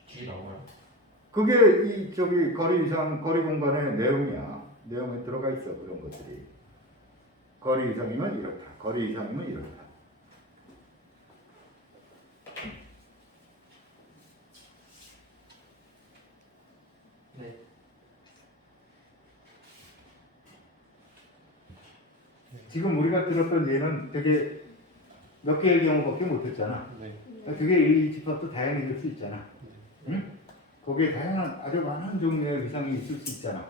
뒤에 나와요. 그게 이 저기 거리 위상 거리 공간의 내용이야. 내용에 들어가 있어 그런 것들이. 거리 위상이면 이렇다. 거리 위상이면 이렇다. 네. 지금 우리가 들었던 예는 되게 몇 개의 경우밖에 못 했잖아. 네. 그게 이 집합도 다양해질 수 있잖아. 응? 거기에 다양한 아주 많은 종류의 위상이 있을 수 있잖아.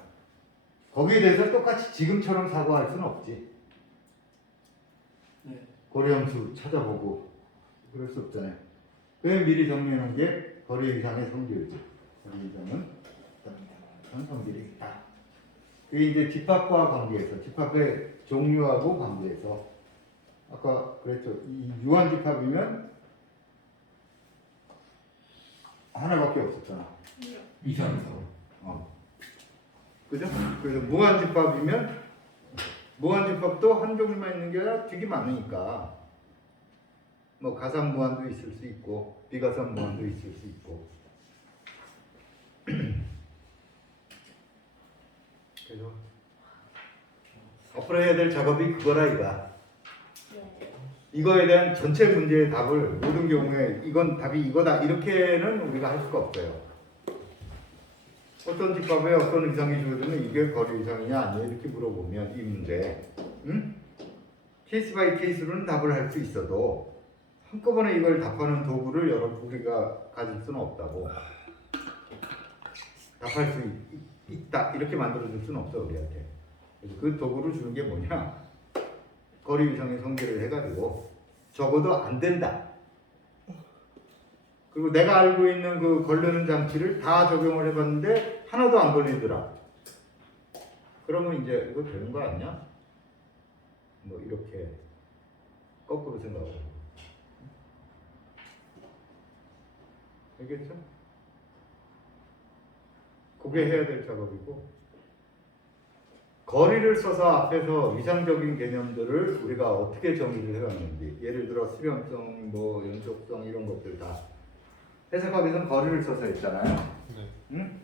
거기에 대해서 똑같이 지금처럼 사고할 수는 없지. 네. 거리함수 찾아보고 그럴 수 없잖아요. 그냥 미리 정리하는 게 거리 이상의 성질이지. 거리 이상은 어떤 성질이 있다. 그게 이제 집합과 관계에서 집합의 종류하고 관계에서 아까 그랬죠. 이 유한 집합이면 하나밖에 없었잖아. 이상. 그죠? 그래서 무한 집합이면 무한 집합도 한 종류만 있는 게 아니라 되게 많으니까 뭐 가상 무한도 있을 수 있고 비가상 무한도 있을 수 있고 그래서 앞으로 해야 될 작업이 그거라 이거야. 이거에 대한 전체 문제의 답을 모든 경우에 이건 답이 이거다 이렇게는 우리가 할 수가 없어요. 어떤 집합에 어떤 이상이 주어지면 이게 거리 이상이냐 아니냐 이렇게 물어보면 이 문제 케이스 바이 케이스로는 답을 할 수 있어도 한꺼번에 이걸 답하는 도구를 우리가 가질 수는 없다고. 답할 수 있다 이렇게 만들어줄 수는 없어 우리한테. 그래서 그 도구를 주는 게 뭐냐? 거리 이상의 성질을 해가지고 적어도 안 된다. 그리고 내가 알고 있는 그 걸르는 장치를 다 적용을 해봤는데 하나도 안 걸리더라. 그러면 이제 이거 되는 거 아니야? 뭐 이렇게 거꾸로 생각하고. 알겠죠? 그게 해야 될 작업이고 거리를 써서 앞에서 위상적인 개념들을 우리가 어떻게 정의를 해왔는지 예를 들어 수렴성, 뭐 연속성 이런 것들 다 해석하기 위해서 거리를 써서 했잖아요. 네. 응?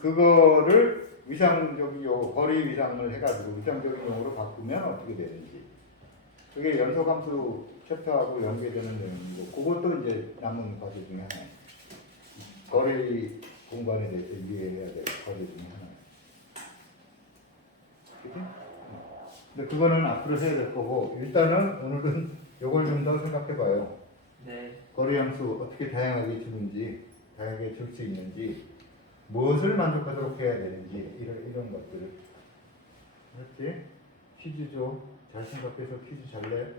그거를 위상적인 요 거리 위상을 해가지고 위상적인 용어로 바꾸면 어떻게 되는지 그게 연속함수 챕터하고 연계되는 내용이고 그것도 이제 남은 과제 중에 하나예요. 거리 공간에 대해서 이해해야 될 과제 중에 하나예요. 그치? 근데 그거는 앞으로 해야 될 거고 일단은 오늘은 요걸 좀 더 생각해봐요. 네. 거리 함수 어떻게 다양하게 주는지, 다양하게 줄 수 있는지, 무엇을 만족하도록 해야 되는지 이런 것들을. 알았지? 퀴즈 줘. 잘 생각해서 퀴즈 잘 내.